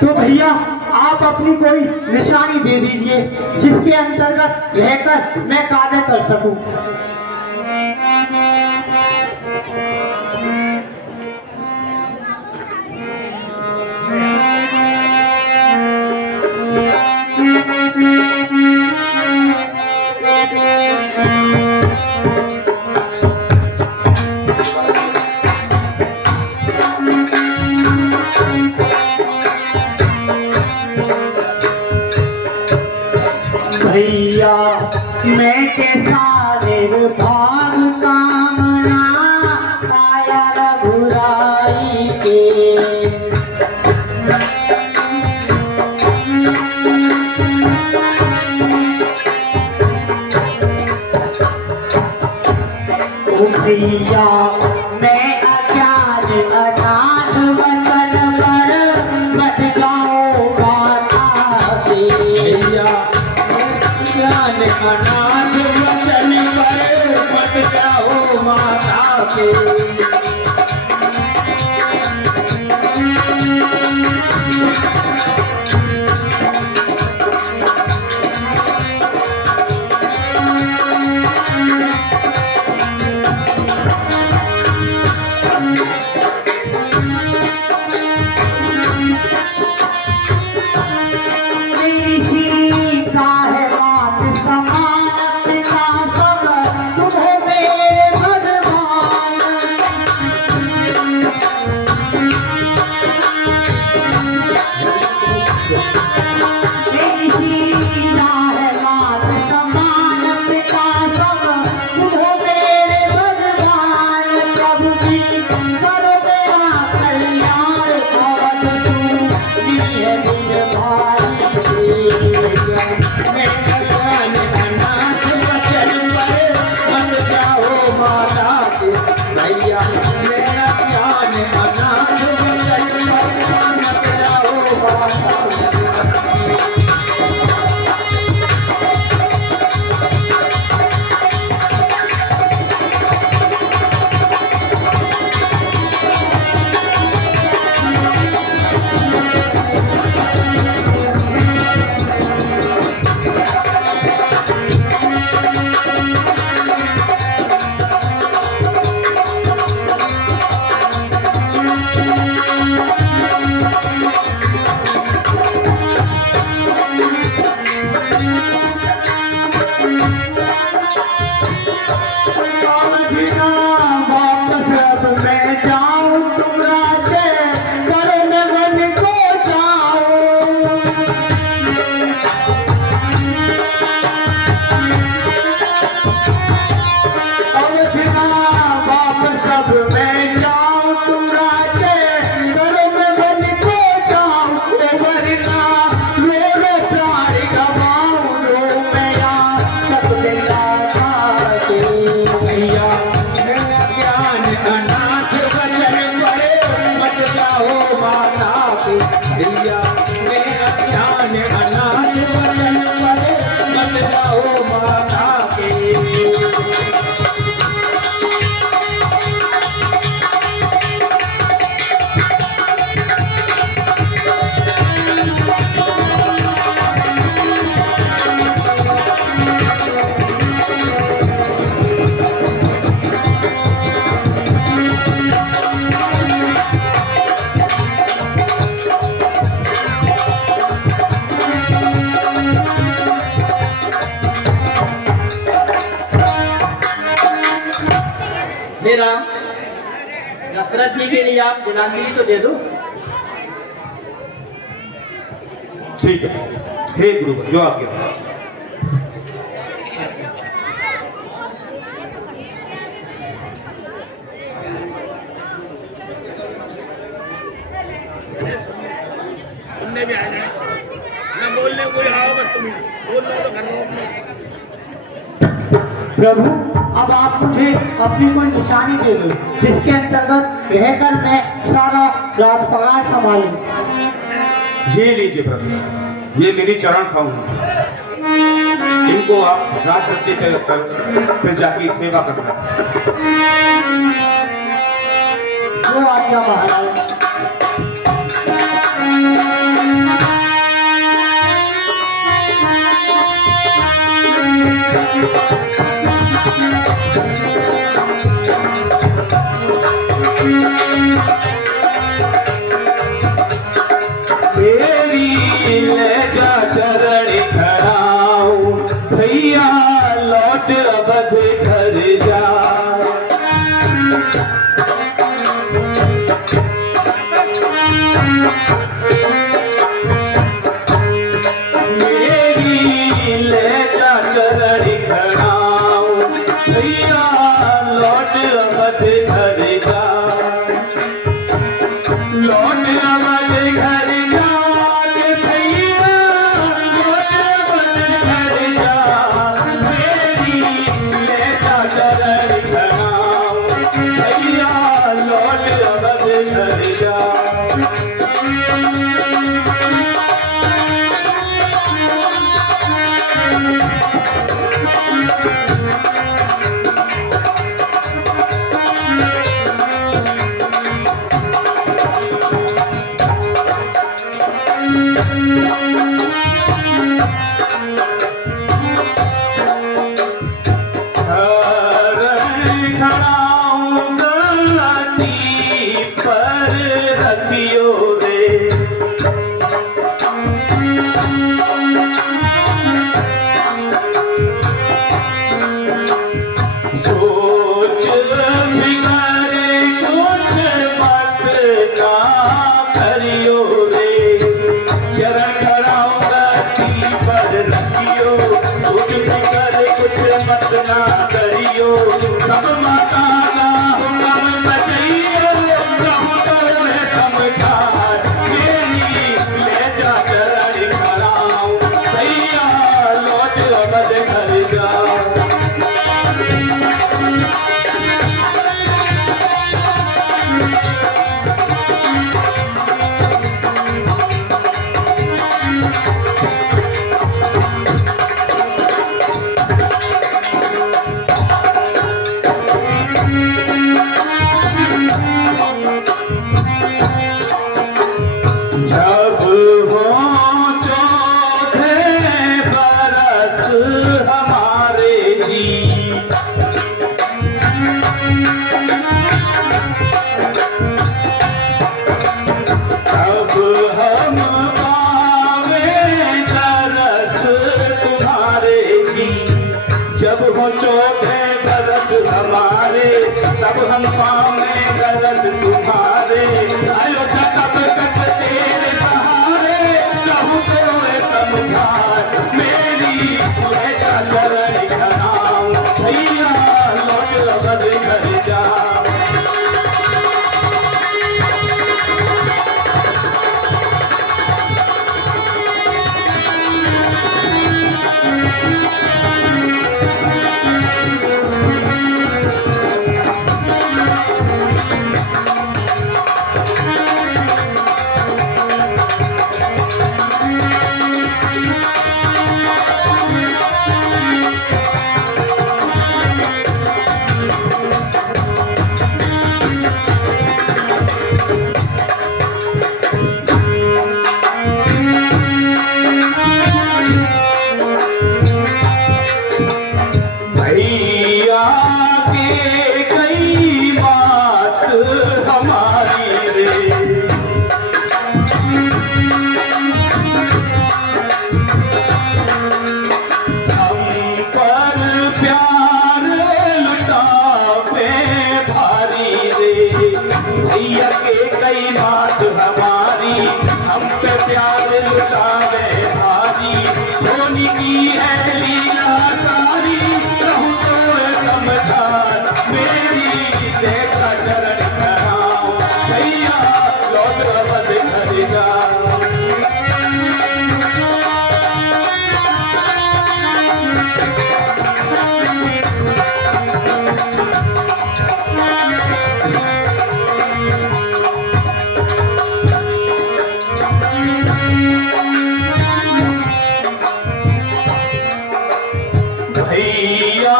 तो भैया आप अपनी कोई निशानी दे दीजिए जिसके अंतर्गत रहकर मैं कार्य कर सकूं। भैया मैं कैसा निर्भाग कामना आया रघुराई के। ओ भैया मैं अज्ञान अनाथ वचन पर मत जाओ माता के। ज्ञान अनाथ वचन पर मत जाओ माता के। राम, दशरथ जी के लिए आप जलांजलि तो दे दो। ठीक है, हे गुरुवर, जो आज्ञा। सुनने भी आ जाए ना, बोलने कोई आओ, बस तुम बोल लो तो कर लो। प्रभु, अब आप मुझे अपनी कोई निशानी दे दो जिसके अंतर्गत रहकर मैं सारा राजपगार संभालूं। ये लीजिए प्रभु, ये मेरी चरण खाऊंगा, इनको आप राजरत्ती पे रखकर फिर जाके सेवा करना। जो आज्ञा महाराज। तेरी ले जा चरण खड़ाऊं, भैया लौट अवध घर जा। मेरी ले जा चरण खड़ाऊं, भैया लौट अवध घर जा। लौट अवध घर जा के भैया, लौट अवध घर जा। मेरी ले जा चरण खड़ाऊं, भैया लौट अवध घर जा। ना करियो, सब माता का हुक्म बजइयो, कहूँ तो है समझार। मेरी ले जा चरण खड़ाऊं, भैया लौट अवध घर जा। जब हो चौथे बरस हमारे जी, तब हम पावे तरस तुम्हारे जी। जब हो चौथे बरस हमारे, तब हम पावे तरस तुम्हारे। अयोध्या कब तक तेरे सहारे, कहूँ तो है समझार। मेरी ले जा चरण खड़ाऊं, भैया लौट अवध घर जा। लीला सारी रहूं तो समझान मेरी देखा चरण कराओ भैया लौट अवध घर जाओ भैया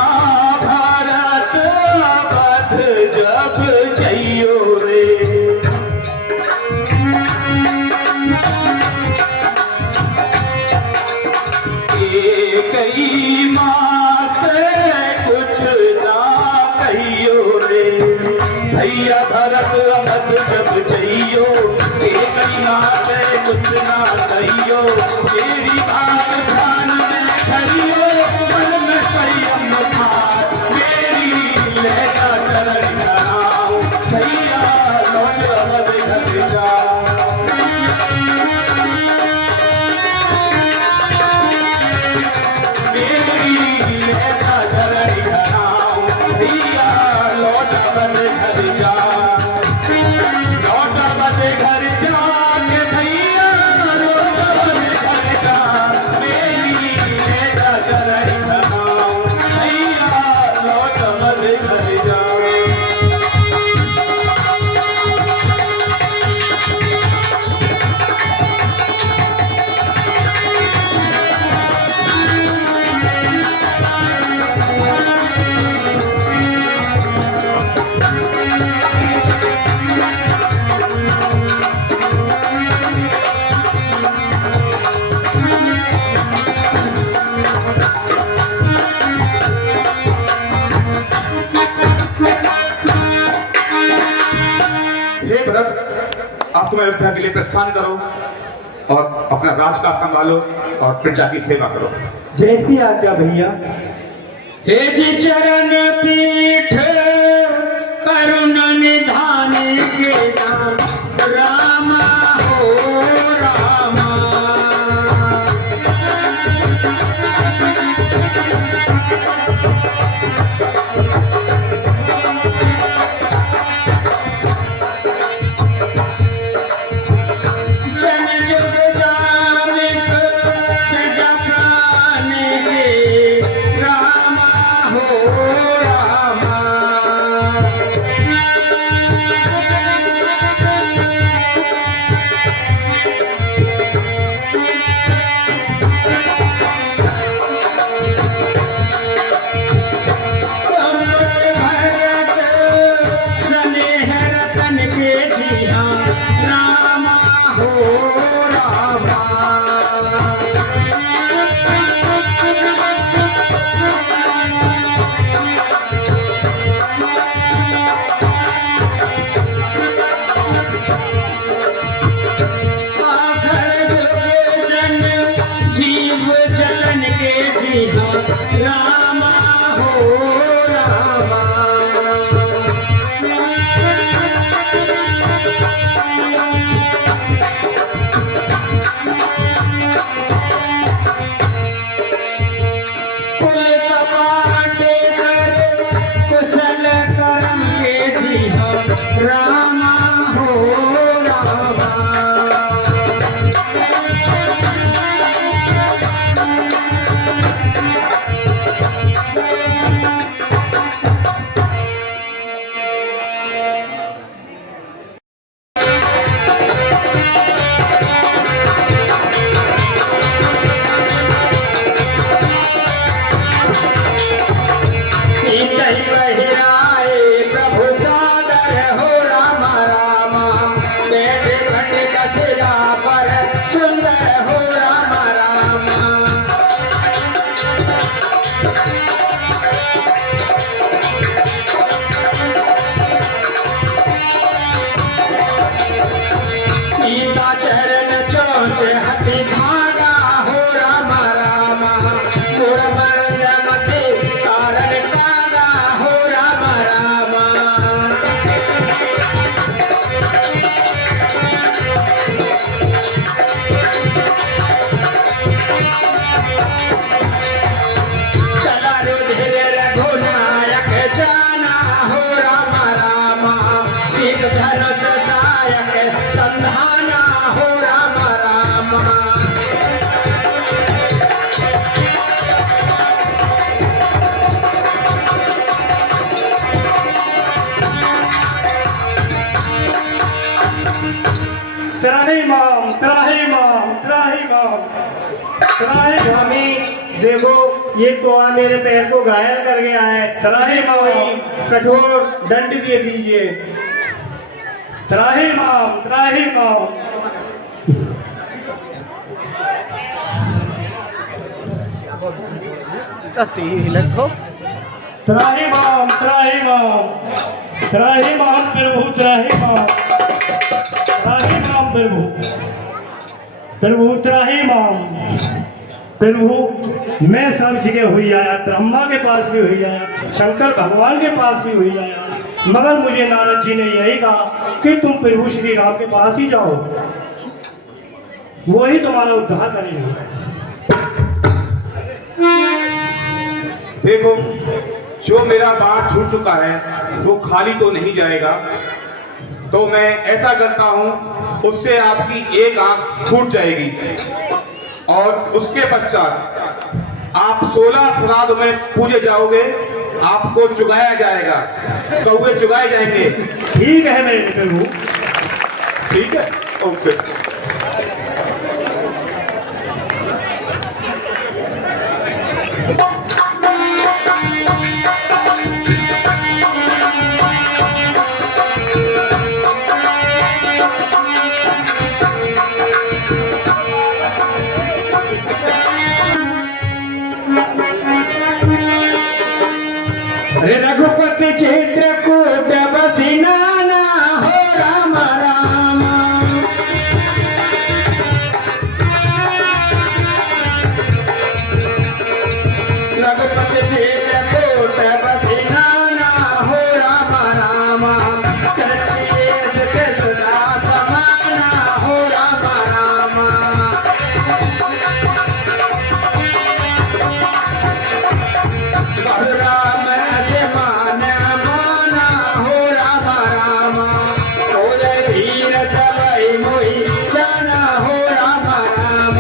भारत अवध जब जइयो रे कई मास कुछ ना कहियो रे भैया भारत अवध जब जइयो कई मास कुछ ना कहियो तेरी बात ध्यान में करियो मन में संयम भार मेरी लहरा चरण कराओ भैया लौट अवध घर जाओ मेरी लहरा चरण कराओ भैया लौट अवध घर जाओ लौट अवध घर जाके भैया लौट अवध घर जा मेरी लहरा चरण कराओ भैया लौट अवध घर जाओ हे भरत, आप तुम अयोध्या के लिए प्रस्थान करो और अपना राज का संभालो और प्रजा की सेवा करो। जैसी आज्ञा भैया। हे जी चरण पीठ करुण निधान के नाम रामा हो रामा जन जुग जानिक जगन के रामा हो रामा भरत स्नेह रतन के जिया रामा हो रामा आखर जुग जन जीव जतन के जिया रामा हो रामा कुल कपाटे कर कुशल कर्म के जिया रामा हो रामा त्राहिमाम त्राहिमाम त्राहिमाम त्राहिमाम। स्वामी देखो ये कोआ मेरे पैर को घायल कर गया है, त्राहिमाम कठोर दंड दे दीजिए। त्राहिमाम त्राहिमाम। त्राहिमाम त्राहिमाम त्राहिमाम प्रभु त्राहिमाम त्राहिमाम प्रभु प्रभु त्राहिमाम प्रभु। मैं सब जगह हुई आया, ब्रह्मा के पास भी हुई आया, शंकर भगवान के पास भी हुई आया, मगर मुझे नारद जी ने यही कहा कि तुम प्रभु श्री राम के पास ही जाओ, वही तुम्हारा उद्धार करेंगे। देखो जो मेरा बाण छूट चुका है वो खाली तो नहीं जाएगा, तो मैं ऐसा करता हूं उससे आपकी एक आंख फूट जाएगी और उसके पश्चात आप 16 श्राद्ध में पूजे जाओगे, आपको चुगाया जाएगा, कौवे चुगाए जाएंगे। ठीक है मेरे प्रभु। ठीक है, ओके। रघुपति चित्रकूट बसी नाना हो राम राम। रघुपति चित्रकूट बसी नाना हो राम राम। चरकेश के सुधा समाना हो राम राम। राम ऐसे माना माना हो राम राम। तोरे धीर सबई मोहि जाना हो राम राम।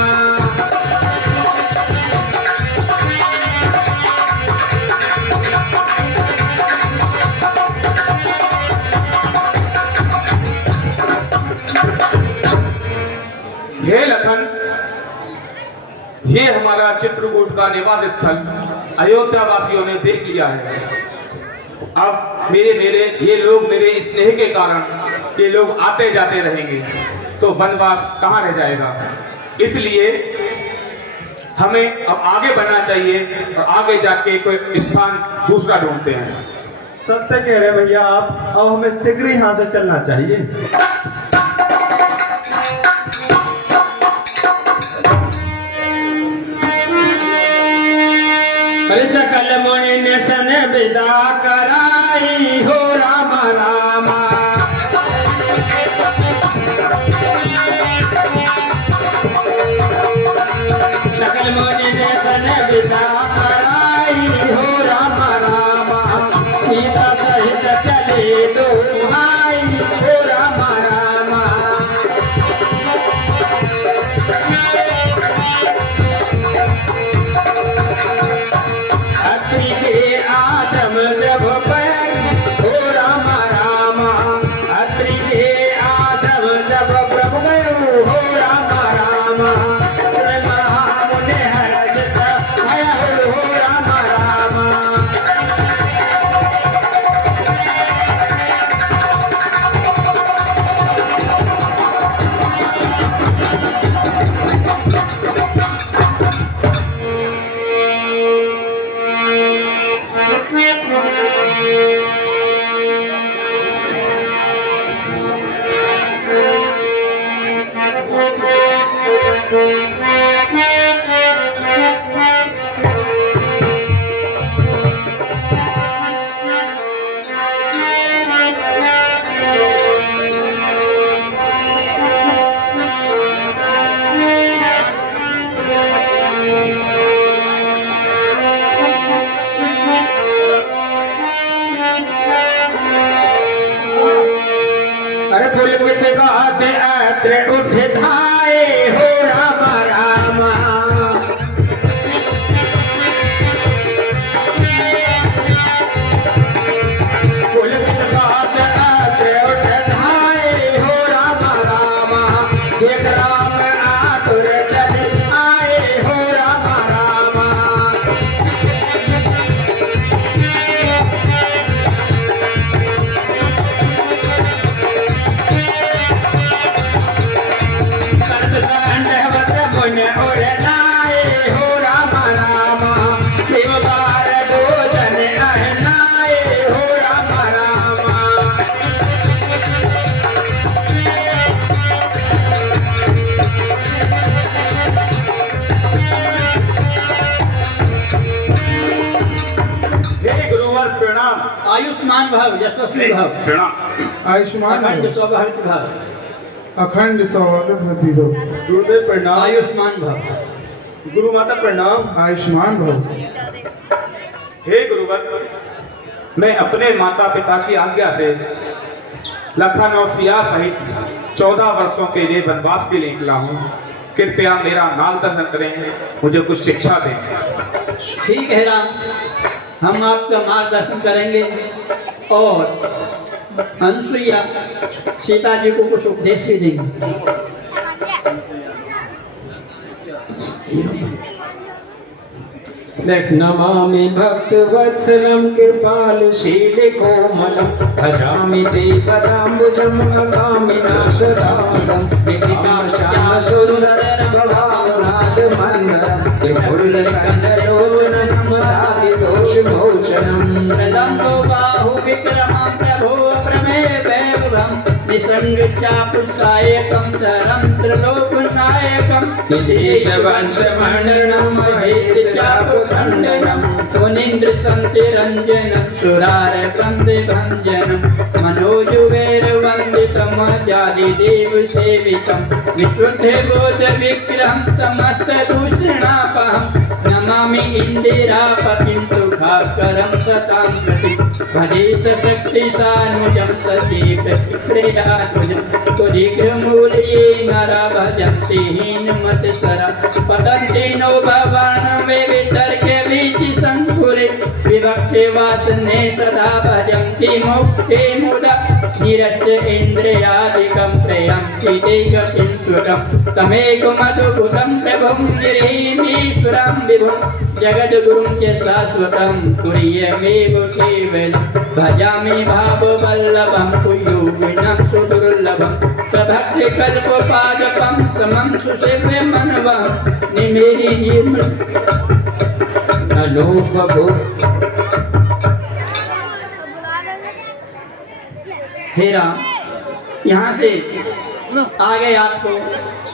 हे लखन, ये हमारा चित्रकूट का निवास स्थल अयोध्या वासियों ने देख लिया है। अब ये लोग मेरे स्नेह के कारण ये लोग आते जाते रहेंगे, तो वनवास कहाँ रह जाएगा। इसलिए हमें अब आगे बढ़ना चाहिए और आगे जाके कोई स्थान दूसरा ढूंढते हैं। सत्य कह रहे भैया आप, अब हमें शीघ्र यहाँ से चलना चाहिए। सकल मुनि ने सन विदा कराई हो राम राम। सकल मुनि ने सन विदा कराई हो राम राम। सीता सहित चले दो भाई हो राम राम। अत्रि के आश्रम जब पर हो राम राम। अत्रि के आश्रम जब प्रभु गयो हो राम राम। स्वयं मुनि हर्षित भय हो राम राम। अरे पुलकित गाते अत्र उठ धाये हो राम राम। पुलकित गाते अत्र उठ धाये हो राम राम। प्रणाम। आयुष्मान भव, यशस्वी भव, प्रणाम। आयुष्मान अखंड भव, सौभाग्य भव, अखंड सौभाग्यवती भव। गुरुदेव प्रणाम। आयुष्मान भव, गुरु माता प्रणाम। आयुष्मान भव। हे गुरुवर, मैं अपने माता पिता की आज्ञा से लखनऊ सिया सहित 14 वर्षों के लिए वनवास के लिए निकला हूँ। कृपया मेरा मार्गदर्शन करें, मुझे कुछ शिक्षा दें। ठीक है राम, हम आपका मार्गदर्शन करेंगे और अनुसुईया सीता जी को कुछ उपदेश भी देंगे। नमामि भक्त वत्सलम कृपालशील कोमलम भजामि ते पदाम्बुजम अगामिना सदानम श्याम सुंदर भवानाद मंदरम त्रिपुरकंजलोचनम मदादि दोष मोचनम प्रदम्बो बाहु विक्रमं प्रभो प्रमेवैभवं निसंगत्यापुत्सायकं धरं त्रिलोकनायकं देशवंशमण्डनं महेशचापखण्डनं मुनीन्द्र संतिरञ्जनं सुरारकन्दिभञ्जनं मनोजुगैर्वन्दितमजादिदेव सेवितं विशुद्धबोधविग्रहं समस्तदूषणापहं नमामि इन्दिरापतिं सुखाकरं सतां प्रति भजे सशक्तिसानुजं सजीवप्रियानुजं त्वरिग्रमूलये नरा भजन्ति हीनमत्सरा पतन्ति नो भवानवे वितर्के बीजसङ्कुले विभक्ते वासने सदा भजन्ति मुक्ते मुदा निरस्य इन्द्रियादिकं प्रयन्ति ते गतिं सुखं तमेकमद्भुतं प्रभुं गिरिमीश्वरं विभुं जगद्गुरुं च शाश्वतं तुर्यमेव केवलं भजामि भाववल्लभं कुयोगिनं सुदुर्लभं सभक्तिकल्पपादपं समं सुसेव्यमनवं निमेरि अलोकभो हे राम, यहाँ से आगे आपको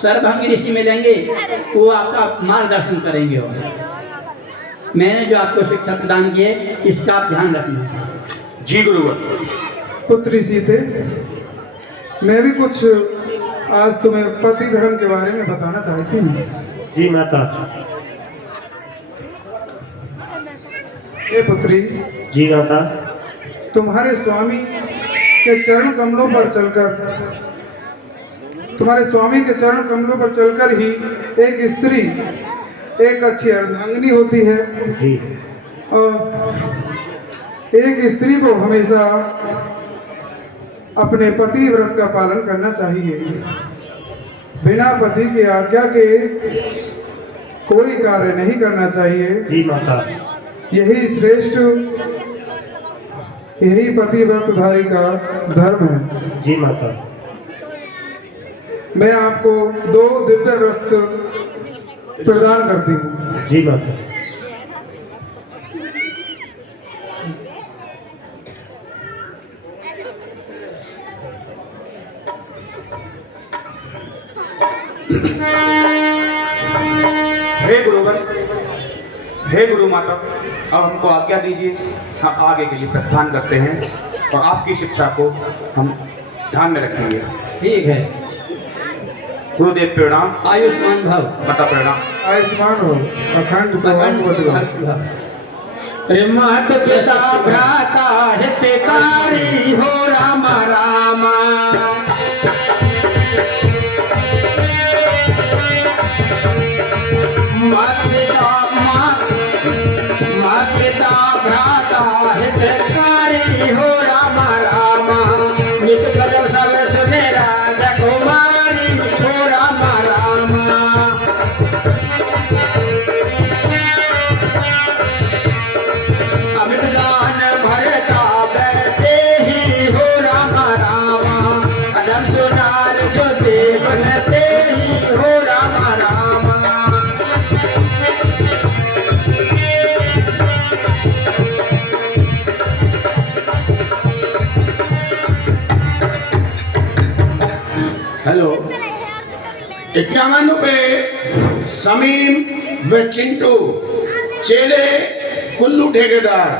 सर्वभंग ऋषि मिलेंगे, वो आपका मार्गदर्शन करेंगे और मैंने जो आपको शिक्षा प्रदान की है इसका आप ध्यान रखना। जी गुरुवर। पुत्री सीते, मैं भी कुछ आज तुम्हें पति धर्म के बारे में बताना चाहती हूँ। जी माता। हे पुत्री। जी माता। तुम्हारे स्वामी के चरण कमलों पर चलकर, तुम्हारे स्वामी के चरण कमलों पर चलकर ही एक स्त्री एक अच्छी अर्धांगिनी होती है। जी। और एक स्त्री को हमेशा अपने पति व्रत का पालन करना चाहिए। बिना पति की आज्ञा के कोई कार्य नहीं करना चाहिए। जी माता। यही श्रेष्ठ, यही पति व्रतधारी का धर्म है। जी माता। मैं आपको 2 दिव्य वस्त्र प्रदान करती हूँ। जी माता। हे गुरुवर, हे गुरु माता, अब हमको आज्ञा दीजिए, हम आगे के लिए प्रस्थान करते हैं और आपकी शिक्षा को हम ध्यान में रखेंगे। ठीक है। गुरुदेव प्रणाम। आयुष्मान भव। माता प्रणाम। आयुष्मान हो, अखंड सौभाग्यवती भव। मात पिता भ्राता हितकारी हो राम राम मात पिता भ्राता हितकारी हो राम राम नित कदम सब सुनेरा जकुमारी हो राम राम अमित दान भरता बरते ही हो राम राम कदम सुनार जो से बनते ही हो राम राम हेलो 51 रुपए समीम व चिंटू चेले कुल्लू ठेकेदार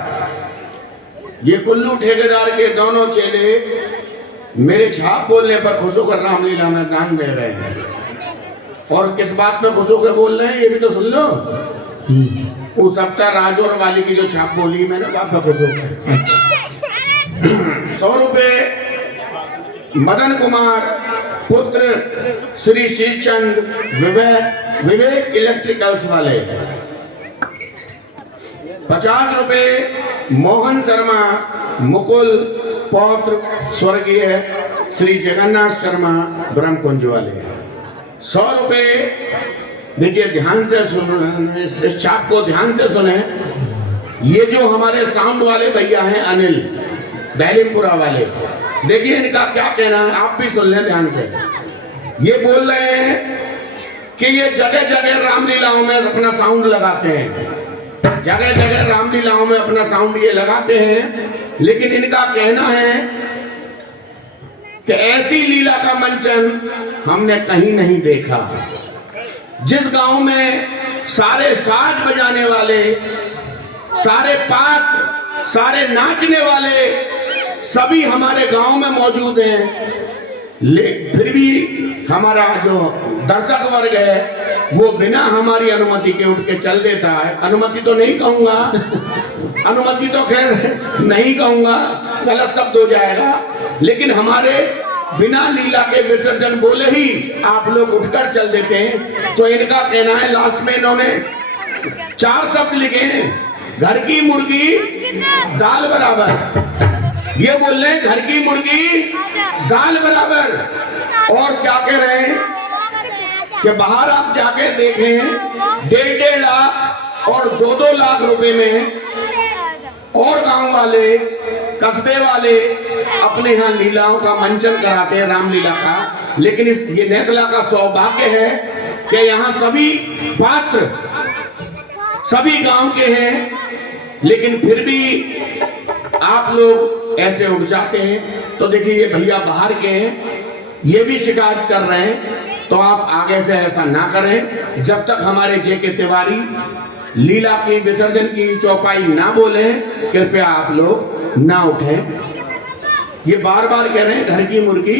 ये कुल्लू ठेकेदार के दोनों चेले मेरे छाप बोलने पर खुश होकर रामलीला में दान दे रहे हैं। और किस बात में खुश होकर बोल रहे हैं ये भी तो सुन लो। वो सप्ताह राजौर वाली की जो छाप बोली मैंने बात में खुश होकर 100 रुपए मदन कुमार पुत्र श्री श्रीचंद विवेक इलेक्ट्रिकल्स वाले, 50 रुपए मोहन शर्मा मुकुल पौत्र स्वर्गीय श्री जगन्नाथ शर्मा ब्रह्मकुंज वाले, 100 रुपए। देखिए ध्यान से सुन, इस छाप को ध्यान से सुने। ये जो हमारे साउंड वाले भैया हैं अनिल बैरिमपुरा वाले, देखिए इनका क्या कहना है, आप भी सुन लें ध्यान से। ये बोल रहे हैं कि ये जगह जगह रामलीलाओं में अपना साउंड लगाते हैं, जगह जगह रामलीलाओं में अपना साउंड ये लगाते हैं, लेकिन इनका कहना है कि ऐसी लीला का मंचन हमने कहीं नहीं देखा। जिस गांव में सारे साज बजाने वाले, सारे पात्र, सारे नाचने वाले सभी हमारे गांव में मौजूद हैं, फिर भी हमारा जो दर्शक वर्ग है वो बिना हमारी अनुमति के उठ के चल देता है। अनुमति तो नहीं कहूंगा, अनुमति तो खैर नहीं कहूंगा, गलत शब्द हो जाएगा, लेकिन हमारे बिना लीला के विसर्जन बोले ही आप लोग उठकर चल देते हैं। तो इनका कहना है, लास्ट में इन्होंने 4 शब्द लिखे हैं, घर की मुर्गी दाल बराबर। ये बोल रहे हैं घर की मुर्गी दाल बराबर। और क्या कह रहे हैं कि बाहर आप जाके देखें 1.5 लाख और 2-2 लाख रुपए में और गांव वाले, कस्बे वाले अपने यहाँ लीलाओं का मंचन कराते हैं, रामलीला का। लेकिन ये नेतला का सौभाग्य है कि यहाँ सभी पात्र सभी गांव के हैं, लेकिन फिर भी आप लोग ऐसे उठ जाते हैं। तो देखिए ये भैया बाहर के हैं, ये भी शिकायत कर रहे हैं, तो आप आगे से ऐसा ना करें। जब तक हमारे जेके तिवारी लीला की विसर्जन की चौपाई ना बोले, कृपया आप लोग ना उठें। ये बार बार कह रहे हैं घर की मुर्गी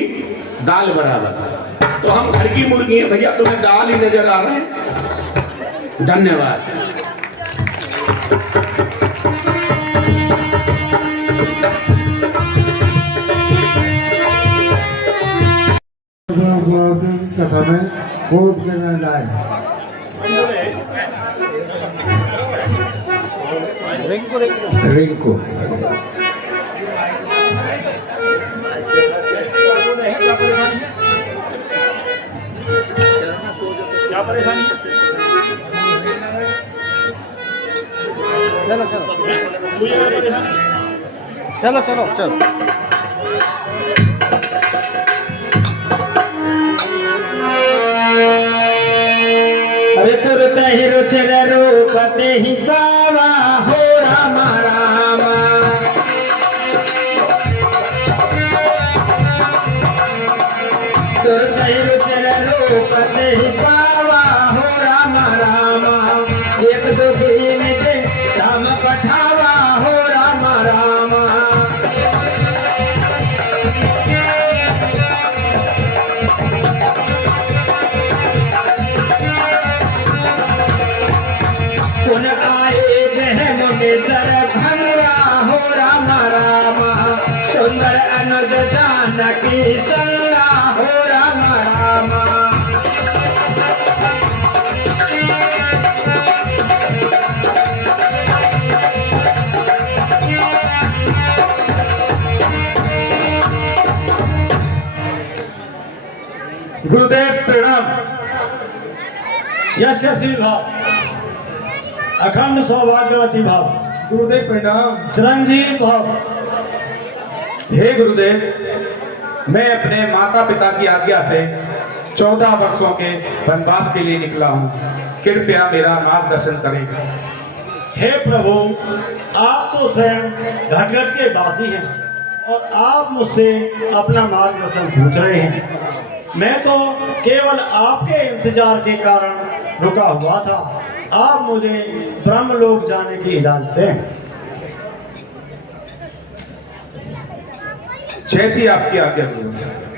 दाल बराबर, तो हम घर की मुर्गी हैं भैया, तुम्हें दाल ही नजर आ रहे हैं। धन्यवाद। कथा में खूब लाए रिंकू क्या परेशानी है? चलो चलो चलो। अरे तुरत ही रुचर रूपते ही बाबा हो रामा रामा। तुरत ही रुचर रूपते ही बाबा हो रामा रामा। एक दो दिन के राम पठावा हो रामा रामा। सर भंगा हो रामा रामा। सुंदर अनुज जानकी संगा हो रामा रामा। गुरुदेव प्रणाम। यशस्वी भाव, अखंड सौभाग्यवती भाव। गुरुदेव प्रणाम। चिरंजीव भाव। हे गुरुदेव, मैं अपने माता पिता की आज्ञा से 14 वर्षों के वनवास के लिए निकला हूँ, कृपया मेरा मार्गदर्शन करें। हे प्रभु, आप तो स्वयं घटघट के वासी हैं और आप मुझसे अपना मार्गदर्शन पूछ रहे हैं। मैं तो केवल आपके इंतजार के कारण रुका हुआ था। आप मुझे ब्रह्मलोक जाने की इजाजत दें। जैसी आपकी आज्ञा गुरु।